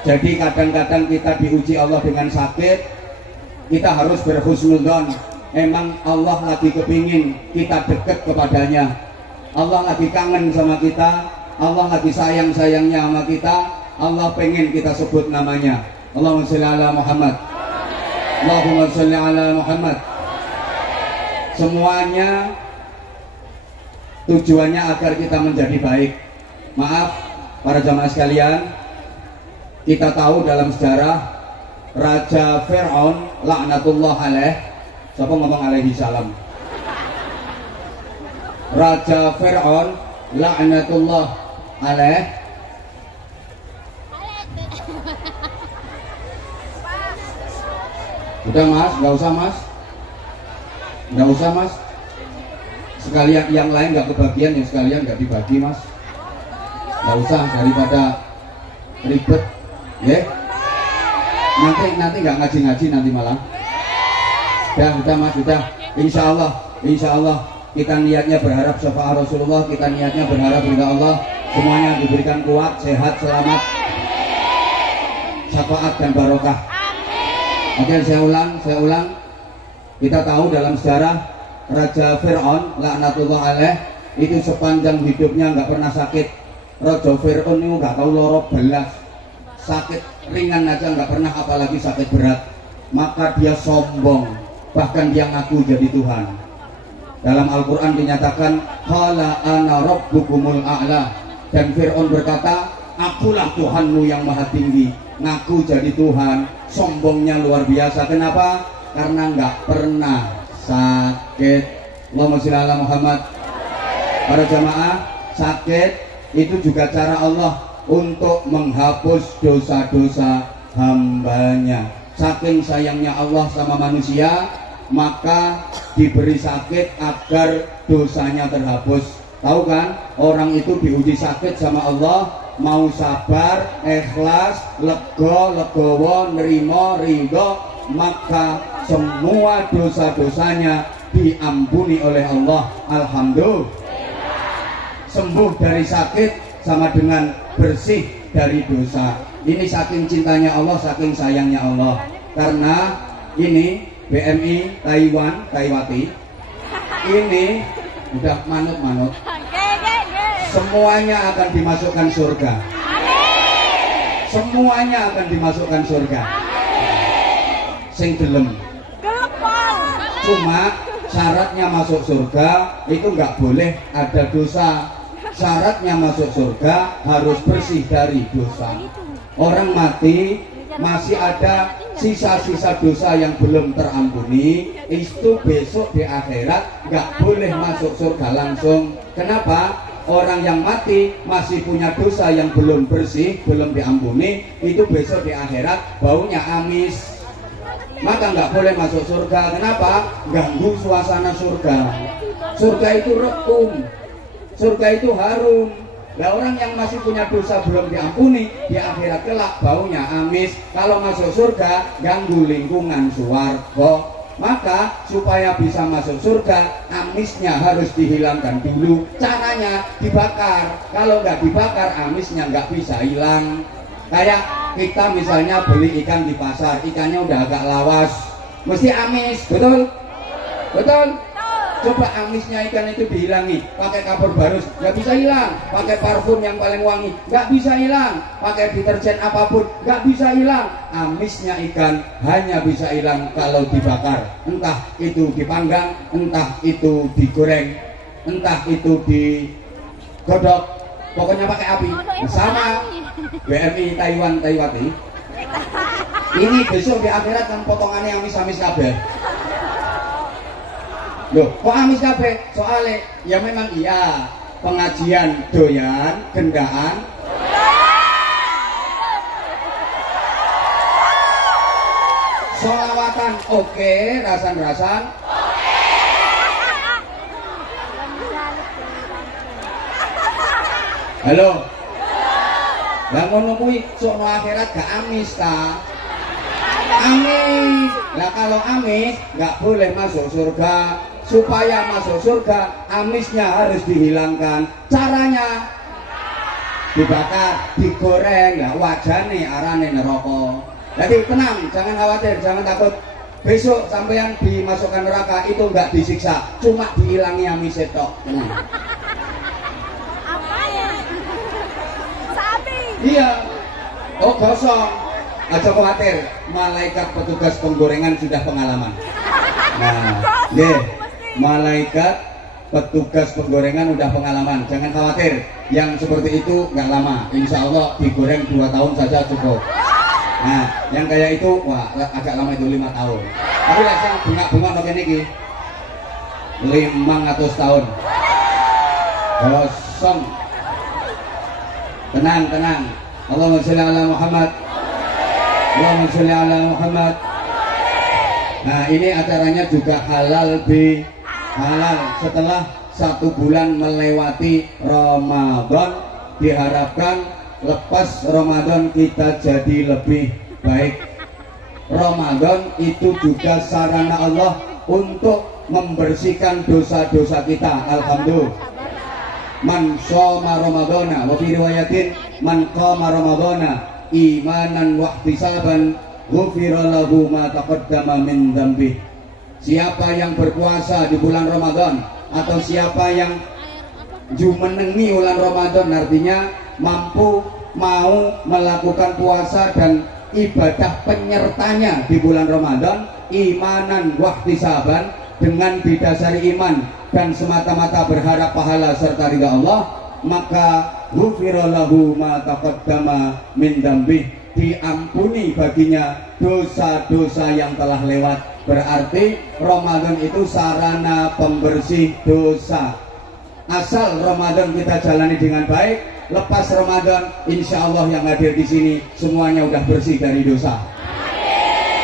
Jadi kadang-kadang kita diuji Allah dengan sakit, kita harus berhusnudzon. Emang Allah lagi kepingin kita dekat kepadanya, Allah lagi kangen sama kita, Allah lagi sayang-sayangnya sama kita, Allah pengen kita sebut namanya. Allahumma sholli ala Muhammad. Allahumma sholli ala Muhammad. Semuanya tujuannya agar kita menjadi baik. Maaf para jamaah sekalian, kita tahu dalam sejarah Raja Fir'aun laknatullah alaih. Siapa ngomong alaihi salam? Raja Fir'aun laknatullah alaih. Udah mas, nggak usah mas, nggak usah mas. Sekalian yang lain nggak kebagian, yang sekalian nggak dibagi mas. Nggak usah, daripada ribet. Ya, nanti nggak ngaji nanti malam. Udah mas, udah. Insya Allah kita niatnya berharap syafaat Rasulullah, kita niatnya berharap ridha Allah. Semuanya diberikan kuat, sehat, selamat, syafaat dan barokah. Oke, saya ulang. Kita tahu dalam sejarah Raja Fir'aun laknatullah alaih itu sepanjang hidupnya nggak pernah sakit. Raja Fir'aun itu nggak tahu loro belas. Sakit ringan aja nggak pernah, apalagi sakit berat. Maka dia sombong, bahkan dia ngaku jadi Tuhan. Dalam Al-Quran dinyatakan qala ana rabbukumul a'la, dan Fir'aun berkata akulah Tuhanmu yang maha tinggi. Ngaku jadi Tuhan, sombongnya luar biasa. Kenapa? Karena nggak pernah sakit. Allahumma sholli ala Muhammad. Para jamaah, sakit itu juga cara Allah untuk menghapus dosa-dosa hambanya. Saking sayangnya Allah sama manusia, maka diberi sakit agar dosanya terhapus. Tahu kan, orang itu diuji sakit sama Allah, mau sabar, ikhlas, legowo, nerimo, ridho, maka semua dosa-dosanya diampuni oleh Allah. Alhamdulillah. Sembuh dari sakit sama dengan bersih dari dosa. Ini saking cintanya Allah, saking sayangnya Allah. Karena ini BMI Taiwati ini udah manut-manut, semuanya akan dimasukkan surga. Semuanya akan dimasukkan surga. Sing gelem. Cuma syaratnya masuk surga itu nggak boleh ada dosa. Syaratnya masuk surga harus bersih dari dosa. Orang mati masih ada sisa-sisa dosa yang belum terampuni, itu besok di akhirat nggak boleh masuk surga langsung. Kenapa? Orang yang mati masih punya dosa yang belum bersih, belum diampuni, itu besok di akhirat baunya amis, maka nggak boleh masuk surga. Kenapa? Ganggu suasana surga. Surga itu rekum, surga itu harum. Nah, orang yang masih punya dosa belum diampuni, di akhirat kelak baunya amis. Kalau masuk surga ganggu lingkungan swarga. Maka supaya bisa masuk surga, amisnya harus dihilangkan dulu. Caranya dibakar. Kalau nggak dibakar, amisnya nggak bisa hilang. Kayak kita misalnya beli ikan di pasar, ikannya udah agak lawas, mesti amis, betul? Betul? Coba amisnya ikan itu dihilangi, pakai kapur barus, nggak bisa hilang. Pakai parfum yang paling wangi, nggak bisa hilang. Pakai deterjen apapun, nggak bisa hilang. Amisnya ikan hanya bisa hilang kalau dibakar. Entah itu dipanggang, entah itu digoreng, entah itu digodok, pokoknya pakai api. Sama BMI Taiwan ini besok di akhirat kan potongannya amis-amis kabeh. Loh, kok amis kabeh? Soalnya ya memang iya, pengajian doyan, gendaan. Sholawatan oke, rasan-rasan. Halo. Lah ngono kuwi sono akhirat gak amis ta? Amis. Lah kalau amis nggak boleh masuk surga. Supaya masuk surga, amisnya harus dihilangkan. Caranya dibakar, digoreng. Lah wajane arane neraka. Jadi tenang, jangan khawatir, jangan takut. Besok sampean dimasukkan neraka itu nggak disiksa, cuma dihilangi amis tok. Iya. Oh kosong. Aja khawatir, malaikat petugas penggorengan sudah pengalaman. Nah, malaikat petugas penggorengan udah pengalaman. Jangan khawatir, yang seperti itu nggak lama. Insya Allah digoreng 2 tahun saja cukup. Nah, yang kayak itu, wah agak lama itu 5 tahun. Tapi lah yang bunga-bunga begini ki 500 tahun. Kosong. Tenang. Allahumma sholli ala Muhammad. Allahumma sholli ala Muhammad. Nah, ini acaranya juga halal halal. Setelah 1 bulan melewati Ramadan, diharapkan lepas Ramadan kita jadi lebih baik. Ramadan itu juga sarana Allah untuk membersihkan dosa-dosa kita. Alhamdulillah. Man shoma Ramadana wa fi riwayatin man qama Ramadana imanan wa ihtisaban ghufira lahu ma taqaddama min dzambi. Siapa yang berpuasa di bulan Ramadan atau siapa yang jumenengi bulan Ramadan, artinya mampu mau melakukan puasa dan ibadah penyertanya di bulan Ramadan, imanan wa ihtisaban, dengan didasari iman dan semata-mata berharap pahala serta ridha Allah, maka ghufira lahu ma taqaddama min dzambi, diampuni baginya dosa-dosa yang telah lewat. Berarti Ramadan itu sarana pembersih dosa. Asal Ramadan kita jalani dengan baik, lepas Ramadan insya Allah yang hadir di sini semuanya udah bersih dari dosa.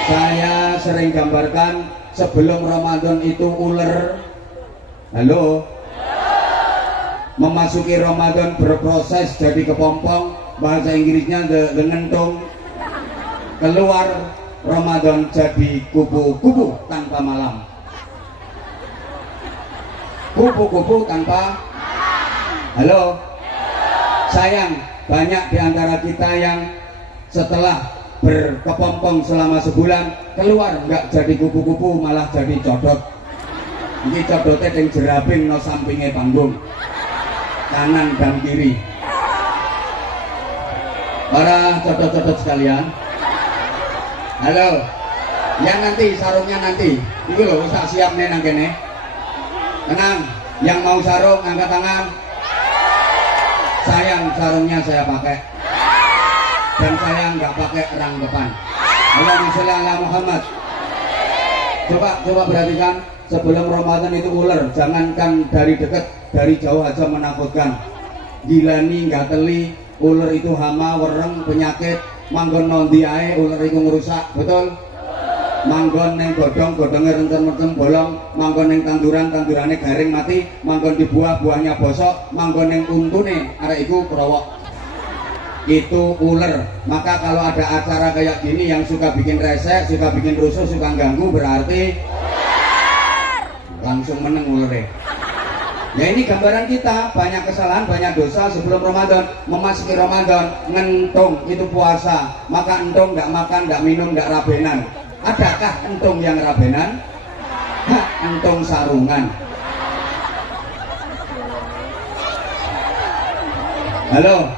Saya sering gambarkan sebelum Ramadan itu ular, halo, memasuki Ramadan berproses jadi kepompong, bahasa Inggrisnya the ngentung. Keluar Ramadan jadi kupu-kupu tanpa malam. Kupu-kupu tanpa halo. Sayang, banyak di antara kita yang setelah berkepompong selama sebulan keluar nggak jadi kupu-kupu, malah jadi codot. Ini codotnya yang jerapin no sampingnya panggung kanan dan kiri. Para codot-codot sekalian, halo, yang nanti sarungnya nanti itu loh, usah siap nih nang kene. Tenang, yang mau sarung angkat tangan. Sayang sarungnya saya pakai. Dan saya nggak pakai rang depan. Allahumma sholli ala Muhammad. Coba perhatikan, sebelum Ramadan itu ular, jangankan dari dekat, dari jauh aja menakutkan. Gila nih nggak teli, ular itu hama, wereng, penyakit, manggon nondi ae, ular itu ngerusak, betul? Manggon neng godongnya rencen-rencen bolong, manggon neng tandurannya garing mati, manggon di buahnya bosok, manggon neng untune, arek iku kerowok. Itu ular. Maka kalau ada acara kayak gini yang suka bikin resek, suka bikin rusuh, suka ganggu, berarti langsung meneng ular. Ya ini gambaran kita, banyak kesalahan, banyak dosa sebelum Ramadan, memasuki Ramadan, ngentung itu puasa, maka entung nggak makan, nggak minum, nggak rabenan. Adakah entung yang rabenan? Entung sarungan. Halo.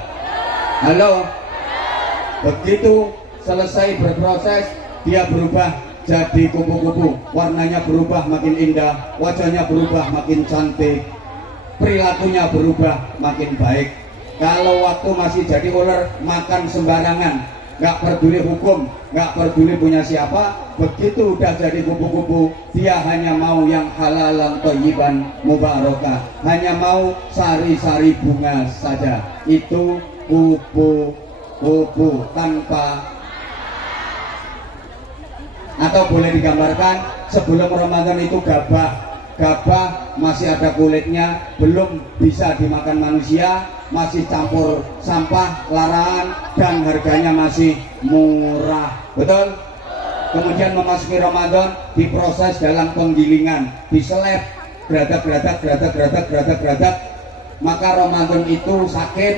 Begitu selesai berproses, dia berubah jadi kupu-kupu, warnanya berubah makin indah, wajahnya berubah makin cantik, perilakunya berubah makin baik. Kalau waktu masih jadi ular, makan sembarangan, nggak peduli hukum, nggak peduli punya siapa. Begitu udah jadi kupu-kupu, dia hanya mau yang halalan thayyiban mubarakah, hanya mau sari-sari bunga saja. Itu kupu-kupu tanpa. Atau boleh digambarkan, sebelum Ramadan itu gabah masih ada kulitnya, belum bisa dimakan manusia, masih campur sampah, larangan, dan harganya masih murah, betul? Kemudian memasuki Ramadan, diproses dalam penggilingan, diseleb, geradak, maka Ramadan itu sakit,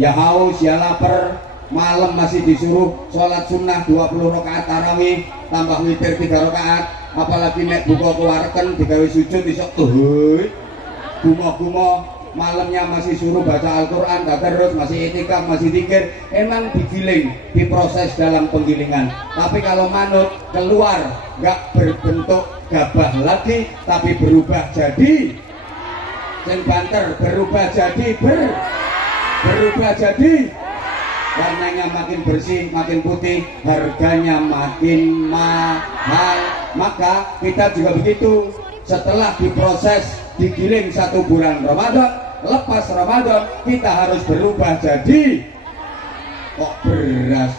ya haus, ya lapar, malam masih disuruh sholat sunnah 20 rakaat tarawih, tambah witir 3 rakaat, apalagi nek buka keluarkan digawe sujud isok gumoh-gumoh, malamnya masih suruh baca Al-Quran, terus masih itikaf, masih zikir. Emang digiling, diproses dalam penggilingan. Tapi kalau manut keluar gak berbentuk gabah lagi, tapi berubah jadi banter, berubah jadi warnanya makin bersih, makin putih, harganya makin mahal. Maka kita juga begitu, setelah diproses, digiling 1 bulan Ramadan, lepas Ramadan kita harus berubah jadi kok beras,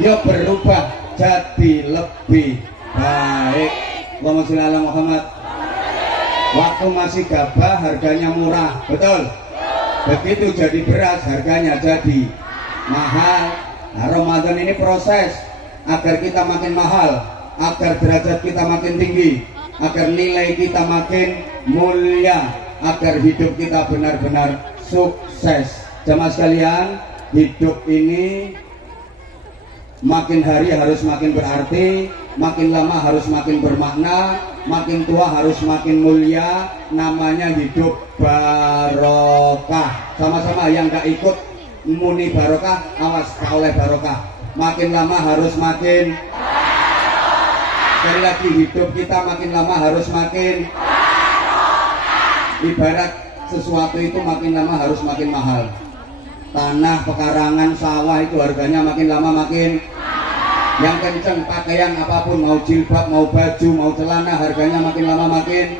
ya berubah jadi lebih baik. Allahumma sholli ala Muhammad. Waktu masih gabah harganya murah, betul? Begitu jadi beras harganya jadi mahal. Nah, Ramadan ini proses agar kita makin mahal, agar derajat kita makin tinggi, agar nilai kita makin mulia, agar hidup kita benar-benar sukses. Jamaah sekalian, hidup ini makin hari harus makin berarti, makin lama harus makin bermakna, makin tua harus makin mulia. Namanya hidup barokah. Sama-sama yang gak ikut muni barokah, awas tak oleh barokah. Makin lama harus makin. Sekali lagi, hidup kita makin lama harus makin. Ibarat sesuatu itu makin lama harus makin mahal. Tanah, pekarangan, sawah itu harganya makin lama makin. Yang kenceng pakaian apapun, mau jilbab, mau baju, mau celana, harganya makin lama makin.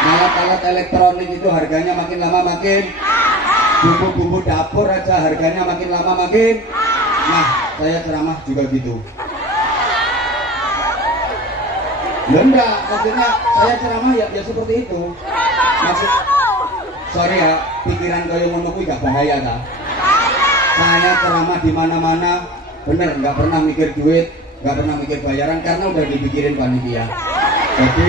Alat-alat elektronik itu harganya makin lama makin. Bumbu-bumbu dapur aja harganya makin lama makin. Nah, saya ceramah juga gitu. Enggak, maksudnya saya ceramah ya seperti itu. Sorry ya, pikiran kaya ngono kuwi gak bahaya ta? Saya ceramah di mana-mana, bener, nggak pernah mikir duit, nggak pernah mikir bayaran karena udah dipikirin panitia. Jadi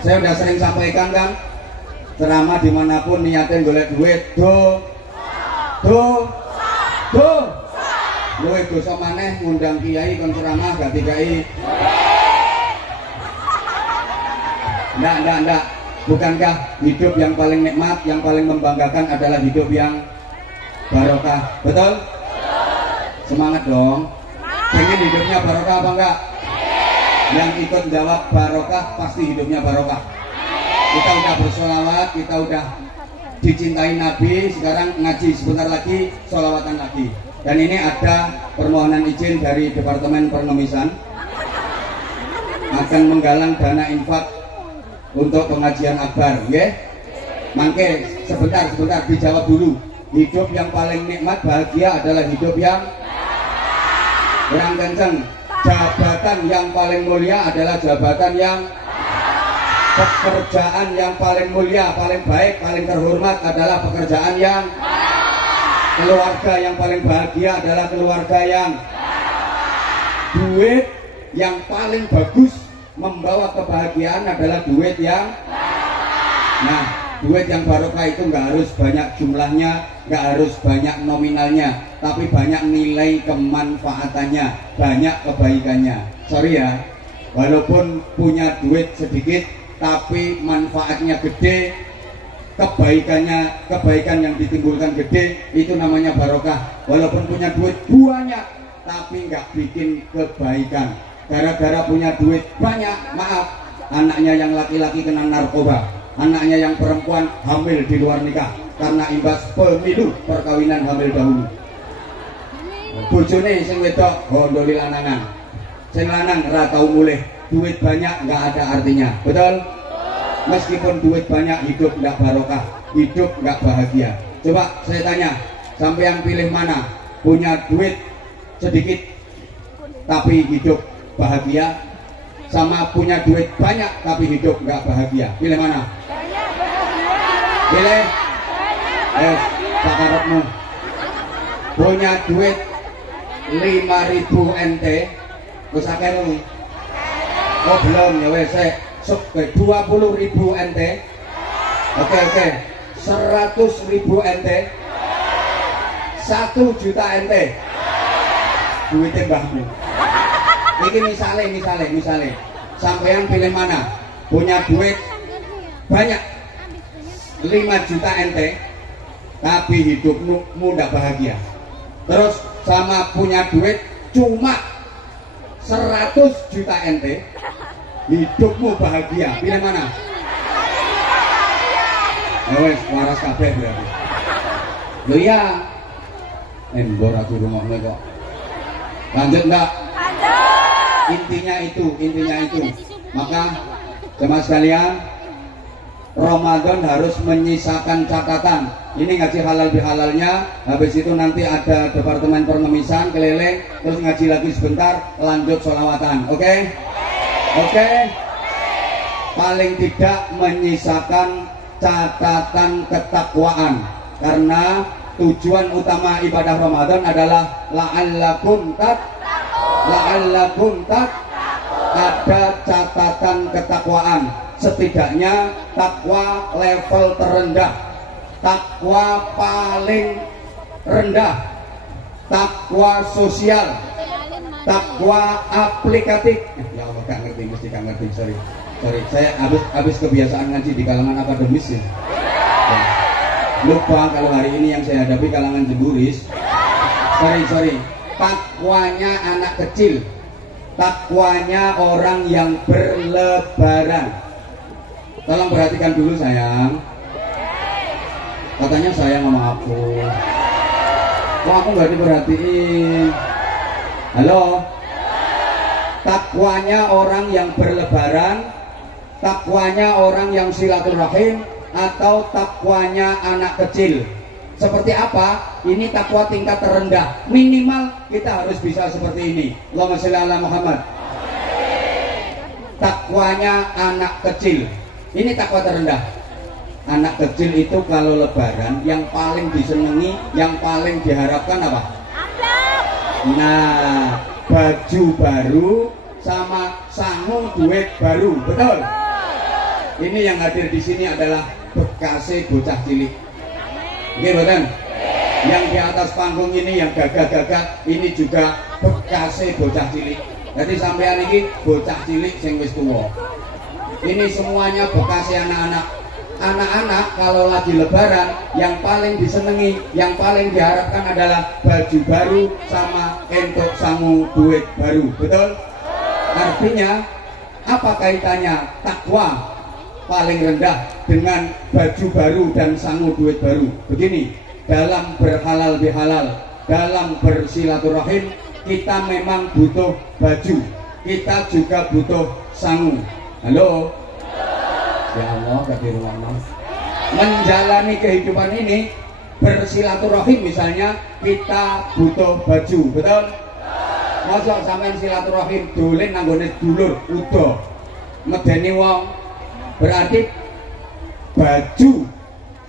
saya udah sering sampaikan kan, ceramah dimanapun niatin golek duit, Luwe dosa maneh ngundang kiai kon ceramah gak dikai. Enggak. Bukankah hidup yang paling nikmat, yang paling membanggakan adalah hidup yang barokah? Betul? Semangat dong. Pengen hidupnya barokah apa enggak? Yang ikut jawab barokah pasti hidupnya barokah. Kita udah bersolawat, kita udah dicintai Nabi, sekarang ngaji sebentar lagi, solawatan lagi. Dan ini ada permohonan izin dari Departemen Pernomisan akan menggalang dana infak untuk pengajian akbar, ya. Mangke sebentar dijawab dulu. Hidup yang paling nikmat bahagia adalah hidup yang kurang kenceng. Jabatan yang paling mulia adalah jabatan yang pekerjaan yang paling mulia, paling baik, paling terhormat adalah pekerjaan yang keluarga yang paling bahagia adalah keluarga yang duit yang paling bagus membawa kebahagiaan adalah duit yang duit yang barokah itu nggak harus banyak jumlahnya, nggak harus banyak nominalnya, tapi banyak nilai kemanfaatannya, banyak kebaikannya. Sorry ya, walaupun punya duit sedikit tapi manfaatnya gede, kebaikan yang ditimbulkan gede, itu namanya barokah. Walaupun punya duit banyak tapi nggak bikin kebaikan, gara-gara punya duit banyak, maaf, anaknya yang laki-laki kena narkoba, anaknya yang perempuan hamil di luar nikah karena imbas pemilu perkawinan hamil dahulu. Bojone sing wedok gondoli lanangan, sing lanang ora tau mulih. Duit banyak nggak ada artinya, betul? Meskipun duit banyak, hidup nggak barokah, hidup nggak bahagia. Coba saya tanya, sampai yang pilih mana? Punya duit sedikit tapi hidup bahagia, sama punya duit banyak tapi hidup nggak bahagia? Pilih mana? Pilih? Sakarepmu. Punya duit 5.000 NT, wis akeh lho. Oh belum ya wes, saya 20.000 NT. Oke, 100.000 NT, 1 juta NT. Duitnya mbahmu. Ini misalnya, sampean pilih mana? Punya duit banyak 5 juta NT, tapi hidupmu tidak bahagia. Terus sama punya duit cuma 100 juta NT, hidupmu bahagia. Pilih mana? Wes waras kabeh berarti. Loh iya. Embor aku rumahmu kok. Lanjut enggak? Lanjut. Intinya itu. Maka jemaah sekalian, Ramadan harus menyisakan catatan. Ini ngaji halal bihalalnya, habis itu nanti ada Departemen Pernomisan keliling, terus ngaji lagi sebentar, lanjut sholawatan. Oke? Paling tidak menyisakan catatan ketakwaan, karena tujuan utama ibadah Ramadan adalah la'allakum ada catatan ketakwaan. Setidaknya takwa level terendah, takwa paling rendah, takwa sosial, takwa aplikatif. Ya Allah, gak ngerti, sorry. Saya habis kebiasaan ngaji di kalangan akademis ya. Lupa kalau hari ini yang saya hadapi kalangan jemburis. Sorry. Takwanya anak kecil, takwanya orang yang berlebaran. Tolong perhatikan dulu sayang. Katanya sayang sama aku. Kok aku nggak diperhatiin? Halo? Takwanya orang yang berlebaran, takwanya orang yang silaturahim, atau takwanya anak kecil? Seperti apa? Ini takwa tingkat terendah. Minimal kita harus bisa seperti ini. Allahumma sholli ala Muhammad. Takwanya anak kecil. Ini takwa terendah. Anak kecil itu kalau lebaran yang paling disenangi, yang paling diharapkan apa? Nah, baju baru sama sangu duit baru, betul? Ini yang hadir di sini adalah bekasnya bocah cilik. Oke, betul? Yang di atas panggung ini yang gagah-gagah, ini juga bekasnya bocah cilik. Jadi sampean ini bocah cilik sing wis tuwa. Ini semuanya bekasnya anak-anak. Anak-anak kalau lagi lebaran yang paling disenangi, yang paling diharapkan adalah baju baru sama entuk sangu duit baru, betul? Artinya Apa kaitannya takwa paling rendah dengan baju baru dan sangu duit baru? Begini, dalam berhalal bihalal, dalam bersilaturahim, kita memang butuh baju, kita juga butuh sangu. Halo? Ya Allah, gak ruang. Menjalani kehidupan ini, bersilaturahim misalnya, kita butuh baju, betul? Mosok sampean silaturahim dolen nanggone dulur udah medeni wong, berarti baju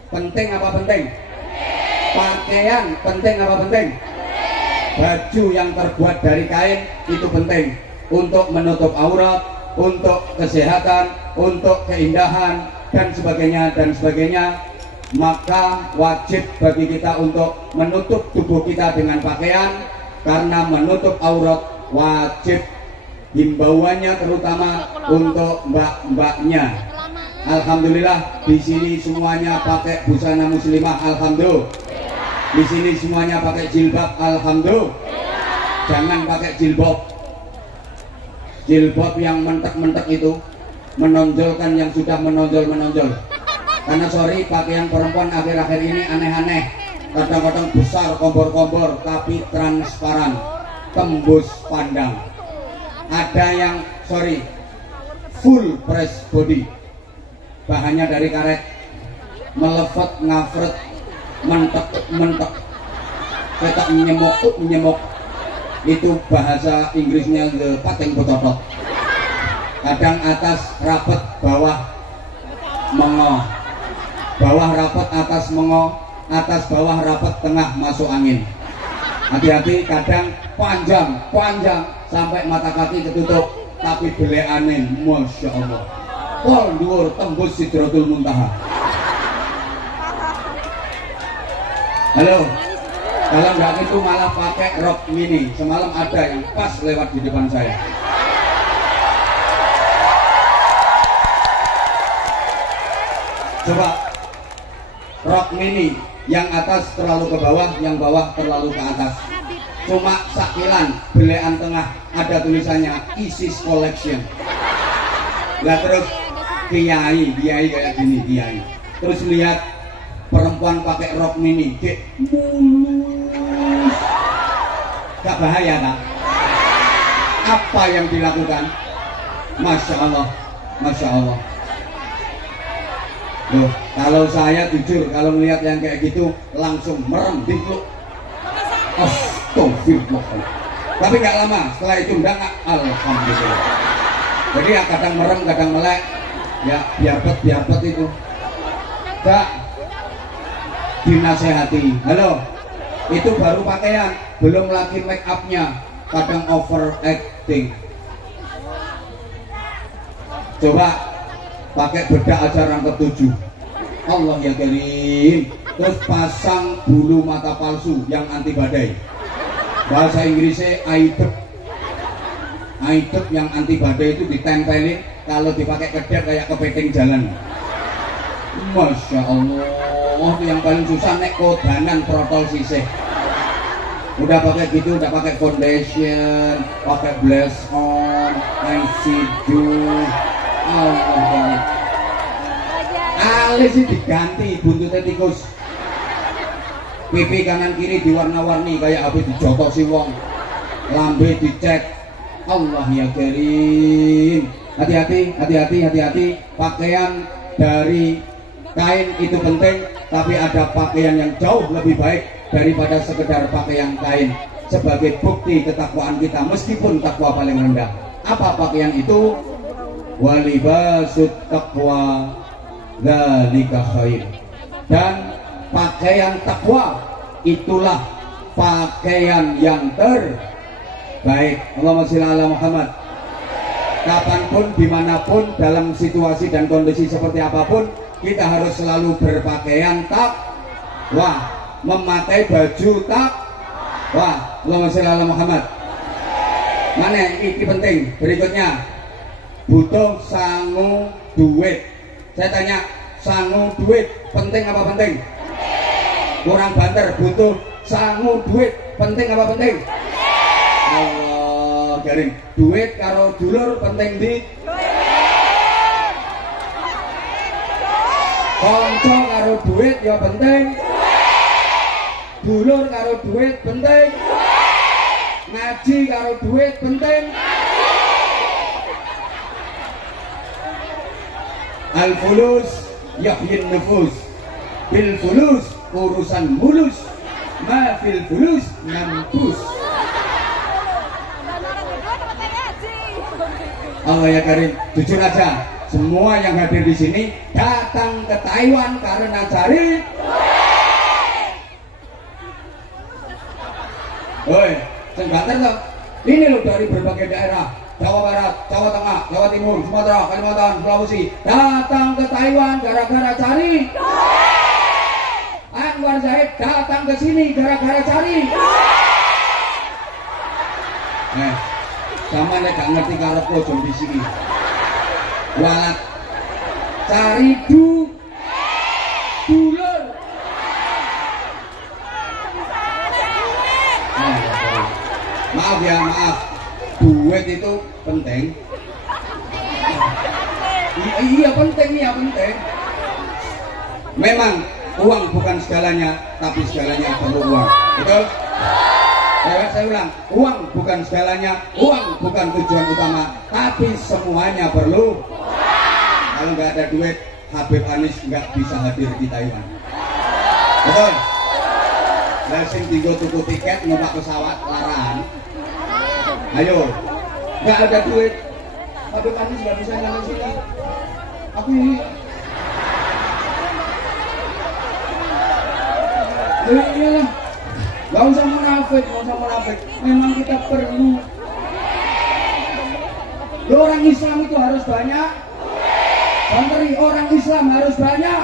penting apa penting? Pakaian penting apa penting? Baju yang terbuat dari kain itu penting untuk menutup aurat, untuk kesehatan, untuk keindahan dan sebagainya dan sebagainya. Maka wajib bagi kita untuk menutup tubuh kita dengan pakaian, karena menutup aurat wajib. Himbauannya terutama untuk mbak-mbaknya. Alhamdulillah di sini semuanya pakai busana muslimah, alhamdulillah. Di sini semuanya pakai jilbab, alhamdulillah. Jangan pakai jilbab. Jilbab yang mentek-mentek itu menonjolkan yang sudah menonjol. Karena sorry, pakaian perempuan akhir-akhir ini aneh-aneh. Kadang-kadang besar, kompor-kompor, tapi transparan, tembus pandang. Ada yang sorry, full press body, bahannya dari karet, melefet, ngafret, mentek, ketak nyemok. Itu bahasa Inggrisnya the pating pototot. Kadang atas rapet, bawah mengo, bawah rapet, atas mengo, atas bawah rapet, tengah masuk angin. Hati-hati, kadang panjang sampai mata kaki ketutup, tapi beleane masya Allah pol dhuwur tembus Sidratul Muntaha. Halo, kalau nggak itu malah pakai rok mini. Semalam ada yang pas lewat di depan saya. Coba rok mini, yang atas terlalu ke bawah, yang bawah terlalu ke atas. Cuma sakilan belean tengah ada tulisannya ISIS Collection. Lah terus kiai kayak gini, kiai. Terus lihat perempuan pakai rok mini, dek mulus. Gak bahaya kan? Apa yang dilakukan? Masya Allah, Masya Allah. Loh, kalau saya jujur, kalau melihat yang kayak gitu langsung merem dipluk. Astagfirullah. Tapi nggak lama setelah itu udah nggak, alhamdulillah. Jadi ya kadang merem, kadang melek, ya biarpet itu. Gak dinasehati. Halo, itu baru pakaian, belum lagi make upnya, kadang overacting. Coba pakai bedak aja rangkep 7. Allah ya karim. Terus pasang bulu mata palsu yang anti badai. Bahasa Inggrisnya aidep yang anti badai itu ditempelin, kalau dipakai kedap kayak kepiting jalan. Masya Allah, itu yang paling susah nek kodanan protol sisih. Udah pakai gitu, udah pakai foundation, pakai blush on, eyeshadow. Allah, alis sih diganti buntutnya tikus. Pipi kanan kiri diwarna-warni kayak habis dijotosi wong. Lambe dicek. Allah ya karim. Hati-hati. Pakaian dari kain itu penting, tapi ada pakaian yang jauh lebih baik daripada sekedar pakaian kain. Sebagai bukti ketakwaan kita, meskipun takwa paling rendah. Apa pakaian itu? Walibasut taqwa dzalika khair. Dan pakaian takwa itulah pakaian yang terbaik. Allahumma sholli ala Muhammad. Kapanpun, dimanapun, dalam situasi dan kondisi seperti apapun, kita harus selalu berpakaian takwa, memakai baju takwa. Allahumma sholli ala Muhammad. Mana ini penting? Berikutnya, butuh sangu duit. Saya tanya, sangu duit penting apa penting? Kurang banter, butuh sangu duit penting apa penting? Allah garing, duit karo dulur penting di Kanca karo duit ya penting. Dulur karo duit penting. Ngaji karo duit penting. Al-fulus yahyin nufus. Bil fulus urusan mulus. Ma fil fulus nampus. Allah ya Karim, jujur aja, semua yang hadir di sini datang ke Taiwan karena cari. Woi, Senggater toh. Ini loh dari berbagai daerah, Jawa Barat, Jawa Tengah, Jawa Timur, Sumatera, Kalimantan, Sulawesi, datang ke Taiwan gara-gara cari. Anwar Zahid datang ke sini gara-gara cari. Sama nek gak ngerti karep ojo di sini. Walat cari dulur. Maaf ya, maaf. Duit itu penting. Iya penting, iya penting. Memang uang bukan segalanya, tapi segalanya perlu uang. Betul? Saya ulang, uang bukan segalanya, uang bukan tujuan utama, tapi semuanya perlu. Kalau nggak ada duit, Habib Anies nggak bisa hadir di Taiwan. Betul? Sing tinggal tuku tiket numpak pesawat larang. Ayo, nggak ada duit, Habib Anies nggak bisa nyampe sini. Aku ini. Iyalah. Gak usah munafik, memang kita perlu. Orang Islam itu harus banyak. Santri, orang Islam harus banyak.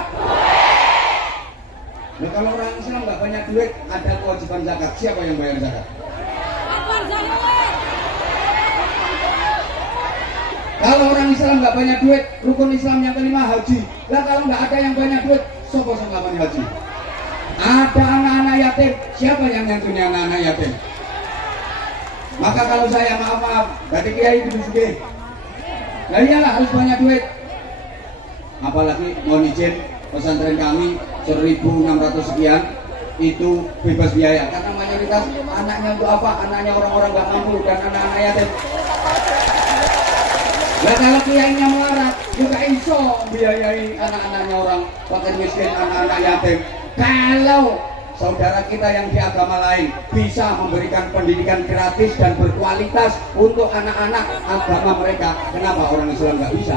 Nah, kalau orang Islam nggak banyak duit, ada kewajiban zakat. Siapa yang bayar zakat? Kalau orang Islam nggak banyak duit, rukun Islam yang kelima haji. Lah kalau nggak ada yang banyak duit, sopo sing nglakoni haji? Ada anak-anak yatim, siapa yang punya anak-anak yatim? Maka kalau saya maaf, berarti kiai itu sugih. Nah iyalah harus banyak duit. Apalagi mohon izin, pesantren kami 1.600 sekian itu bebas biaya karena mayoritas anaknya untuk apa? Anaknya orang-orang gak mampu dan anak-anak yatim. Nah kalau kiainya melarat, juga iso biayai anak-anaknya orang fakir miskin, anak-anak yatim. Kalau saudara kita yang di agama lain bisa memberikan pendidikan gratis dan berkualitas untuk anak-anak agama mereka, kenapa orang Islam nggak bisa?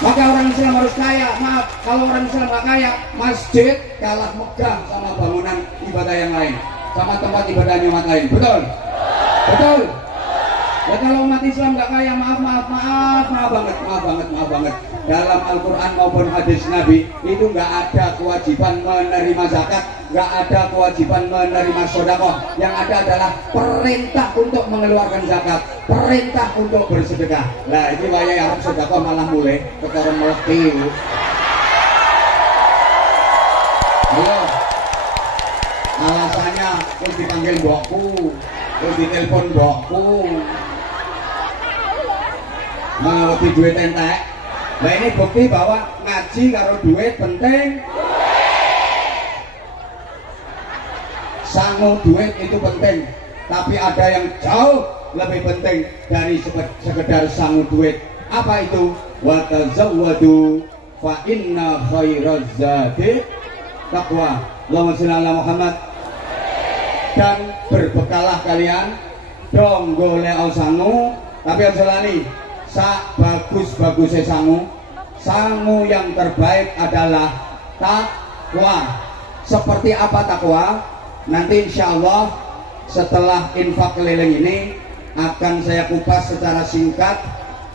Maka orang Islam harus kaya. Maaf, kalau orang Islam nggak kaya, masjid kalah megah sama bangunan ibadah yang lain, sama tempat ibadahnya umat lain. Betul? Betul? Ya kalau umat Islam nggak kaya, maaf banget. Dalam Al-Quran maupun hadis Nabi itu nggak ada kewajiban menerima zakat, nggak ada kewajiban menerima sedekah. Yang ada adalah perintah untuk mengeluarkan zakat, perintah untuk bersedekah. Nah ini wayai Arab sedekah malah mulai perkara melati. Ayo, alasannya terus dipanggil mbokku, terus ditelepon mbokku. Mengerti duit entek. Nah ini bukti bahwa ngaji karo duit penting. Sangu duit itu penting, tapi ada yang jauh lebih penting dari sekedar sangu duit. Apa itu? Wa tazawwadu fa inna khairaz zadi taqwa. Allahumma shalli ala Muhammad. Dan berbekalah kalian dong golek sangu, tapi aja lali. Sak bagus-bagusnya sangu yang terbaik adalah takwa. Seperti apa takwa? Nanti insya Allah setelah infak keliling ini akan saya kupas secara singkat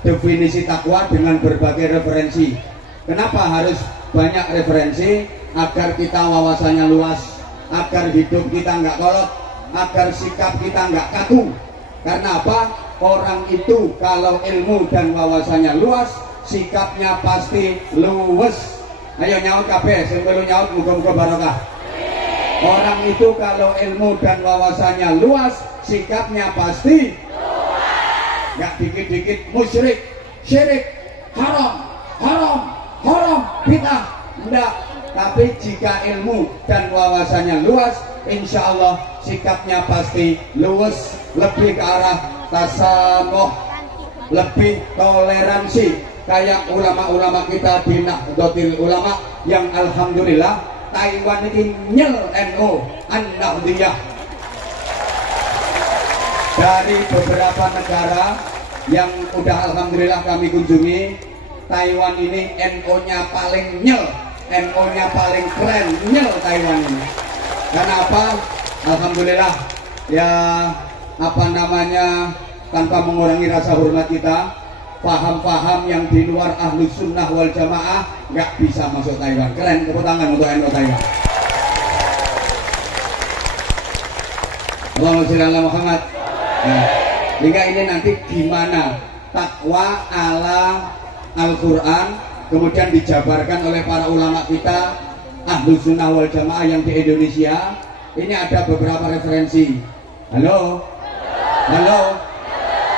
definisi takwa dengan berbagai referensi. Kenapa harus banyak referensi? Agar kita wawasannya luas, agar hidup kita nggak kolot, agar sikap kita nggak kaku. Karena apa? Orang itu kalau ilmu dan wawasannya luas, sikapnya pasti luwes. Ayo nyaut kabeh, sing perlu nyaut muga-muga barokah. Orang itu kalau ilmu dan wawasannya luas, sikapnya pasti luas. Gak dikit-dikit musyrik, syirik, haram, bid'ah, enggak. Tapi jika ilmu dan wawasannya luas, insya Allah sikapnya pasti luwes, lebih ke arah tasamuh, lebih toleransi. Kayak ulama-ulama kita di Nahdlatul Ulama yang alhamdulillah Taiwan ini nyel NU An-Nahdliyah. Dari beberapa negara yang udah alhamdulillah kami kunjungi, Taiwan ini NU-nya paling nyel, NU-nya paling keren, nyel Taiwan ini. Karena apa? Alhamdulillah ya, apa namanya, tanpa mengurangi rasa hormat kita, paham-paham yang di luar Ahlus Sunnah wal Jamaah nggak bisa masuk Taiwan. Keren, tepuk tangan untuk NU Taiwan. Allahumma sholli ala Muhammad. Nah, hingga ini nanti gimana takwa ala Al-Quran kemudian dijabarkan oleh para ulama kita Ahlus Sunnah wal Jamaah yang di Indonesia. Ini ada beberapa referensi. Halo, halo,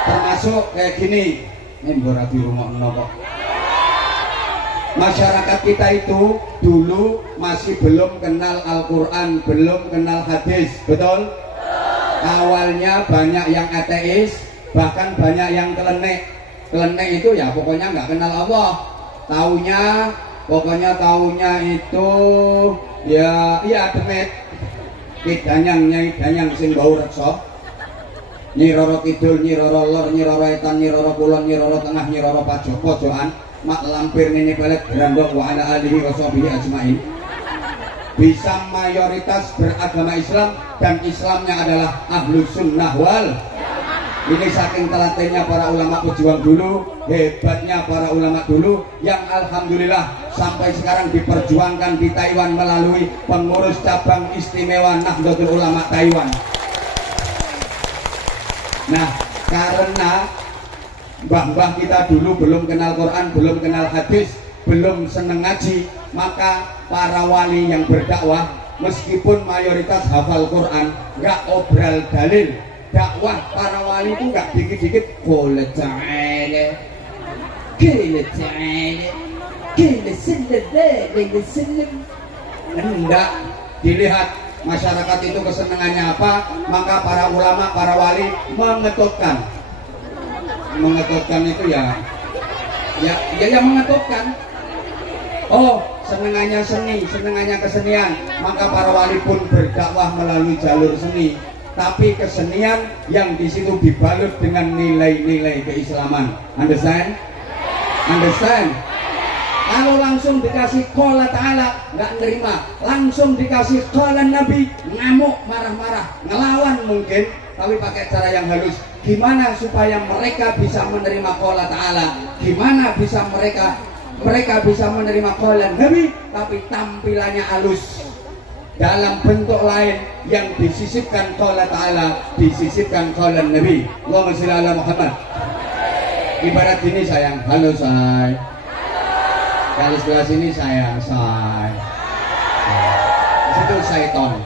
termasuk kayak gini. Ini di rumah kok. Masyarakat kita itu dulu masih belum kenal Al-Quran, belum kenal hadis, betul? Awalnya banyak yang ateis, bahkan banyak yang kelenek. Kelenek itu ya pokoknya nggak kenal Allah. Taunya itu ya iya demet. Danyang sing bau reksa. Nyi Roro Kidul, Nyi Roro Lor, Nyi Roro Etan, Nyi Roro Kulon, Nyi Roro Tengah, Nyi Roro Pojokan, mak lampir nini pelet berandok wa ala alihi wa sahbihi ajmain. Bisa mayoritas beragama Islam dan Islamnya adalah Ahlus Sunnah wal. Ini saking telatennya para ulama pejuang dulu, hebatnya para ulama dulu yang alhamdulillah sampai sekarang diperjuangkan di Taiwan melalui pengurus cabang istimewa Nahdlatul Ulama Taiwan. Nah, karena mbah-mbah kita dulu belum kenal Quran, belum kenal hadis, belum seneng ngaji, maka para wali yang berdakwah meskipun mayoritas hafal Quran, nggak obral dalil. Dakwah para wali itu nggak dikit-dikit qul ta'ala qul ta'ala qul sallallahu alaihi wasallam. Hendak dilihat masyarakat itu kesenangannya apa, maka para ulama, para wali mengetutkan itu ya mengetutkan. Oh, senengannya seni, senengannya kesenian, maka para wali pun berdakwah melalui jalur seni. Tapi kesenian yang di situ dibalut dengan nilai-nilai keislaman. Understand? Understand? Kalau langsung dikasih qala ta'ala nggak nerima, langsung dikasih qala Nabi ngamuk, marah-marah, ngelawan mungkin, tapi pakai cara yang halus. Gimana supaya mereka bisa menerima qala ta'ala? Gimana bisa mereka bisa menerima qala Nabi tapi tampilannya halus? Dalam bentuk lain yang disisipkan qala ta'ala, disisipkan qala Nabi. Allahumma sholli ala Muhammad. Ibarat gini sayang, halo say. Kalau sebelah sini saya say. Situ syaiton.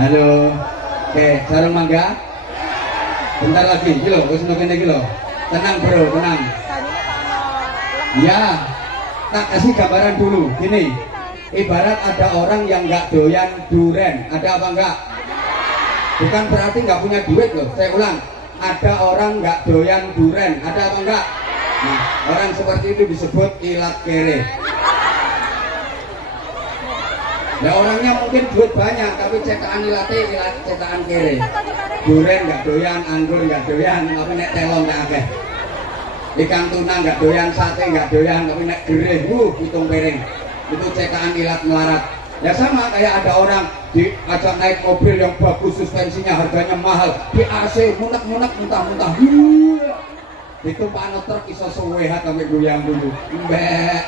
Halo. Oke, sarung mangga. Bentar lagi, kilo, wis kene iki lho. Tenang bro, tenang. Ya. Tak kasih gambaran dulu, gini, ibarat ada orang yang nggak doyan duren, ada apa enggak? Bukan berarti nggak punya duit loh, saya ulang, ada orang nggak doyan duren, ada apa enggak? Nah, orang seperti itu disebut ilat kere. Ya orangnya mungkin duit banyak, tapi cetakan ilatnya ilat cetakan kere. Duren nggak doyan, anggur nggak doyan, tapi nek telon nggak akeh. Ikan tuna nggak doyan, sate nggak doyan, tapi nek gereh, hitung piring. Itu cetakan ilat melarat. Ya sama kayak ada orang diajak naik mobil yang bagus, suspensinya harganya mahal, di AC munak-munak, muntah-muntah. Itu pak truk iso sewehat sampai goyang dulu. Mbak,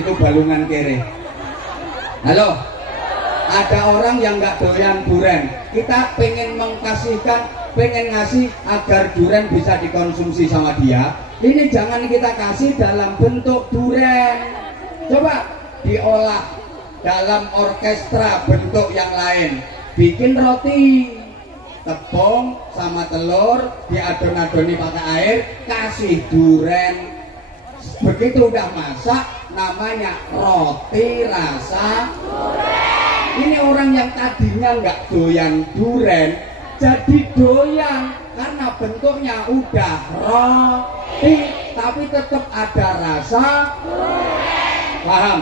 itu balungan kere. Halo, ada orang yang nggak doyan duren. Kita pengen mengkasihkan, pengen ngasih agar duren bisa dikonsumsi sama dia. Ini jangan kita kasih dalam bentuk duren. Coba diolah dalam orkestra bentuk yang lain. Bikin roti, tepung sama telur, diadon-adoni pakai air, kasih duren. Begitu udah masak namanya roti rasa duren. Ini orang yang tadinya nggak doyan duren jadi doyan karena bentuknya udah roti tapi tetap ada rasa duren. Paham?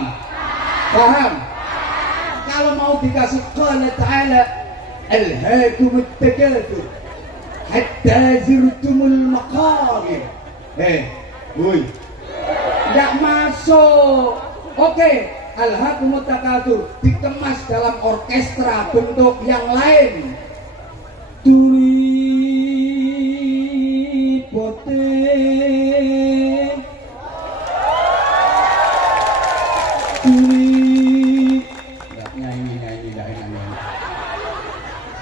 Paham? Kalau mau dikasih qala ta'ala alhaakumut takatsur hatta zurtumul maqabir. Boy, nggak masuk. Oke, alhaakumut takatsur dikemas dalam orkestra bentuk yang lain. Turi pote turi nggak nyanyi nggak enak.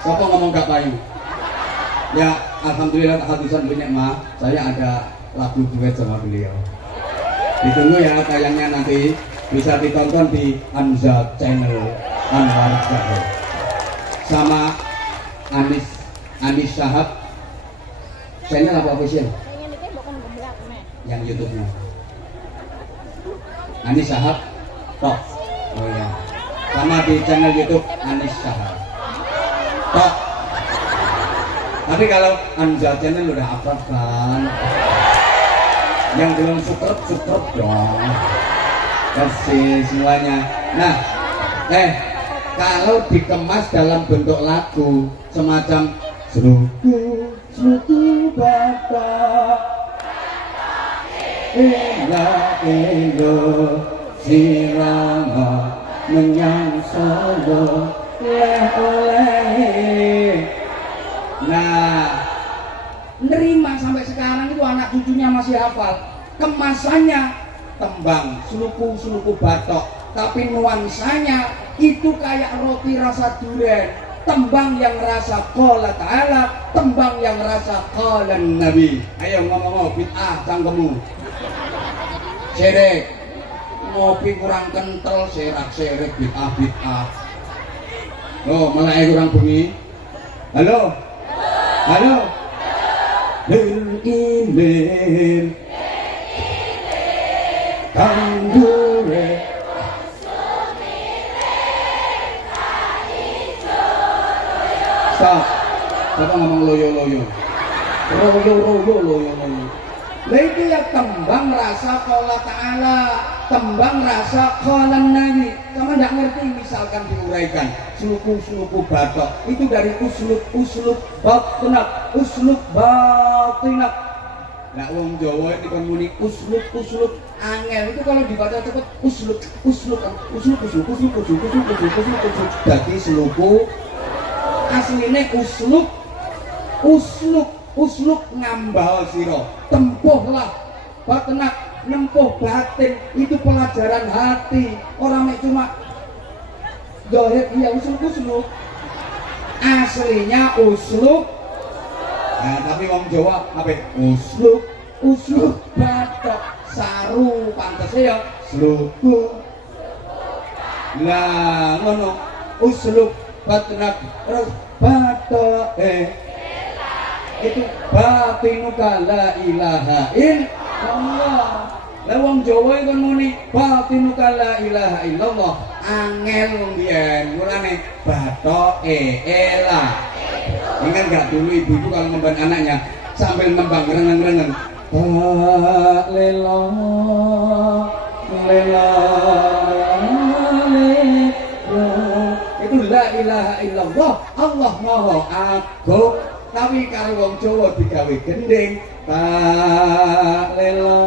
Siapa ngomong gak payu? Ya, alhamdulillah kehabisan banyak mah. Saya ada lagu duet sama beliau. Ditunggu ya tayangnya nanti bisa ditonton di Anza Channel Anwar Zahid sama Anis Shahab. Channel apa official? Yang YouTube-nya Anis Shahab Tok. Oh ya. Sama di channel YouTube Anis Shahab Tok. Tapi kalau Anza Channel udah upload kan. Yang belum subscribe dong. Kasih semuanya. Nah, kalau dikemas dalam bentuk lagu semacam Sluku batak Elo sirama menyang solo oleh. Nah, nerima sampai sekarang itu anak cucunya masih hafal. Kemasannya tembang sluku batok, tapi nuansanya itu kayak roti rasa duren. Tembang yang rasa qala ta'ala, tembang yang rasa qala nabi. Ayo ngomong bid'ah cangkemmu. Serek ngopi kurang kental, serak-serek bid'ah. Oh, malah kurang bengi. Halo. Lir tanggure stop. Siapa ngomong loyo. Lah itu ya tembang rasa qala ta'ala, tembang rasa qala nabi. Kamu nggak ngerti misalkan diuraikan sluku batok itu dari uslub batinah. Nah, wong Jawa itu kan muni uslub angel itu kalau dibaca cepet uslub. Dadi sluku asline uslub ngambal sira. Tempuhlah batenak nempuh batin itu pelajaran hati. Orang nek cuma zahir iya uslub. Aslinya uslub. Nah, tapi wong Jawa apa? Uslub batok saru pantese ya sluku. Lah ngono uslub batenak terus batok itu batinuka la ilaha illallah. Lah wong Jawa iku muni batinuka la ilaha illallah. Angel wong biyen mulane bathoke elah. Ingat gak dulu ibu-ibu kalau memban anaknya sambil nembang renang-renang. Lela itu la ilaha illallah, Allah Maha Agung. Tapi kalau wong Jawa digawe gending, lela.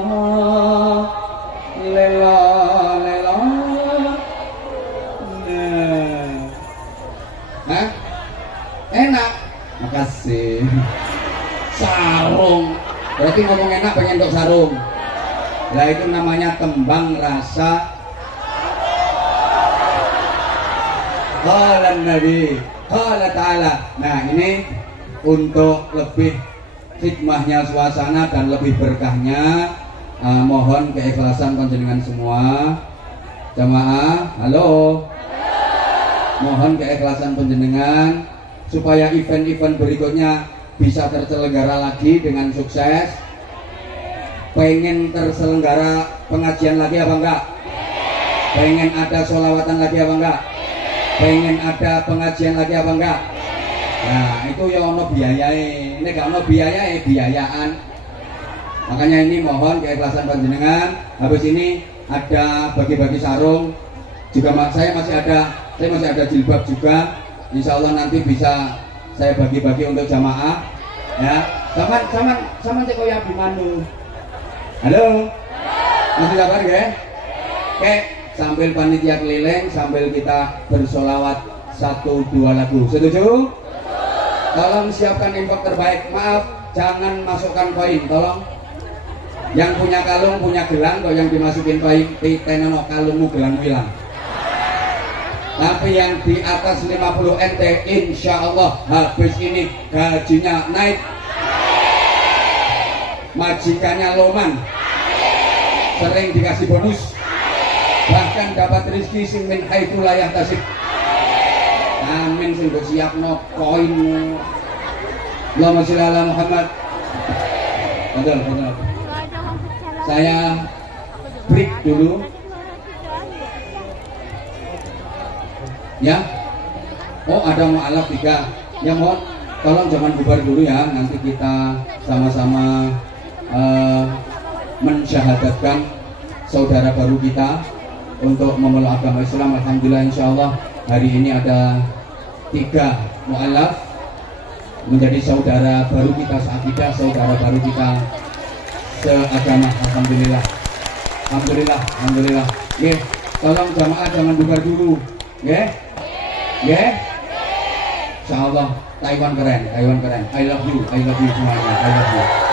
Nah, enak. Makasih. Sarung. Berarti ngomong enak pengen untuk sarung. Lah itu namanya tembang rasa qala nabi, qala ta'ala. Nah, ini untuk lebih hikmahnya suasana dan lebih berkahnya mohon keikhlasan panjenengan semua. Jamaah, halo. Mohon keikhlasan panjenengan supaya event-event berikutnya bisa terselenggara lagi dengan sukses. pengen terselenggara pengajian lagi apa enggak? Pengen ada sholawatan lagi apa enggak? Pengen ada pengajian lagi apa enggak? Nah itu ya ono biayai, ini gak ono biayai, biayaan. Makanya ini mohon keikhlasan panjenengan. Habis ini ada bagi-bagi sarung juga, saya masih ada jilbab juga. Insya Allah nanti bisa saya bagi-bagi untuk jamaah ya. Sama cek koyo Abimanu. Halo, masih kabar ya? Oke, sambil panitia keliling, sambil kita bersolawat 1-2 lagu. Setuju? Tolong siapkan impor terbaik. Maaf, jangan masukkan koin, tolong. Yang punya kalung, punya gelang, kalau yang dimasukin koin, tenono kalungmu gelang hilang. Tapi yang di atas 50 NT, insya Allah habis ini gajinya naik. Majikannya loman, sering dikasih bonus, bahkan dapat rezeki sing min haitsu la yahtasib. Amin, sing siapno koin. Allahumma sholli ala Muhammad. Betul. Saya break dulu. Ya. Oh, ada mu'alaf 3. Ya mohon tolong jangan bubar dulu ya. Nanti kita sama-sama mensyahadatkan saudara baru kita untuk memeluk agama Islam. Alhamdulillah, insyaallah hari ini ada 3 mu'alaf menjadi saudara baru kita seakidah, saudara baru kita seagama. Alhamdulillah. Nggih, tolong jamaah jangan bubar dulu. Nggih. Insyaallah Taiwan keren. I love you semuanya. I love you.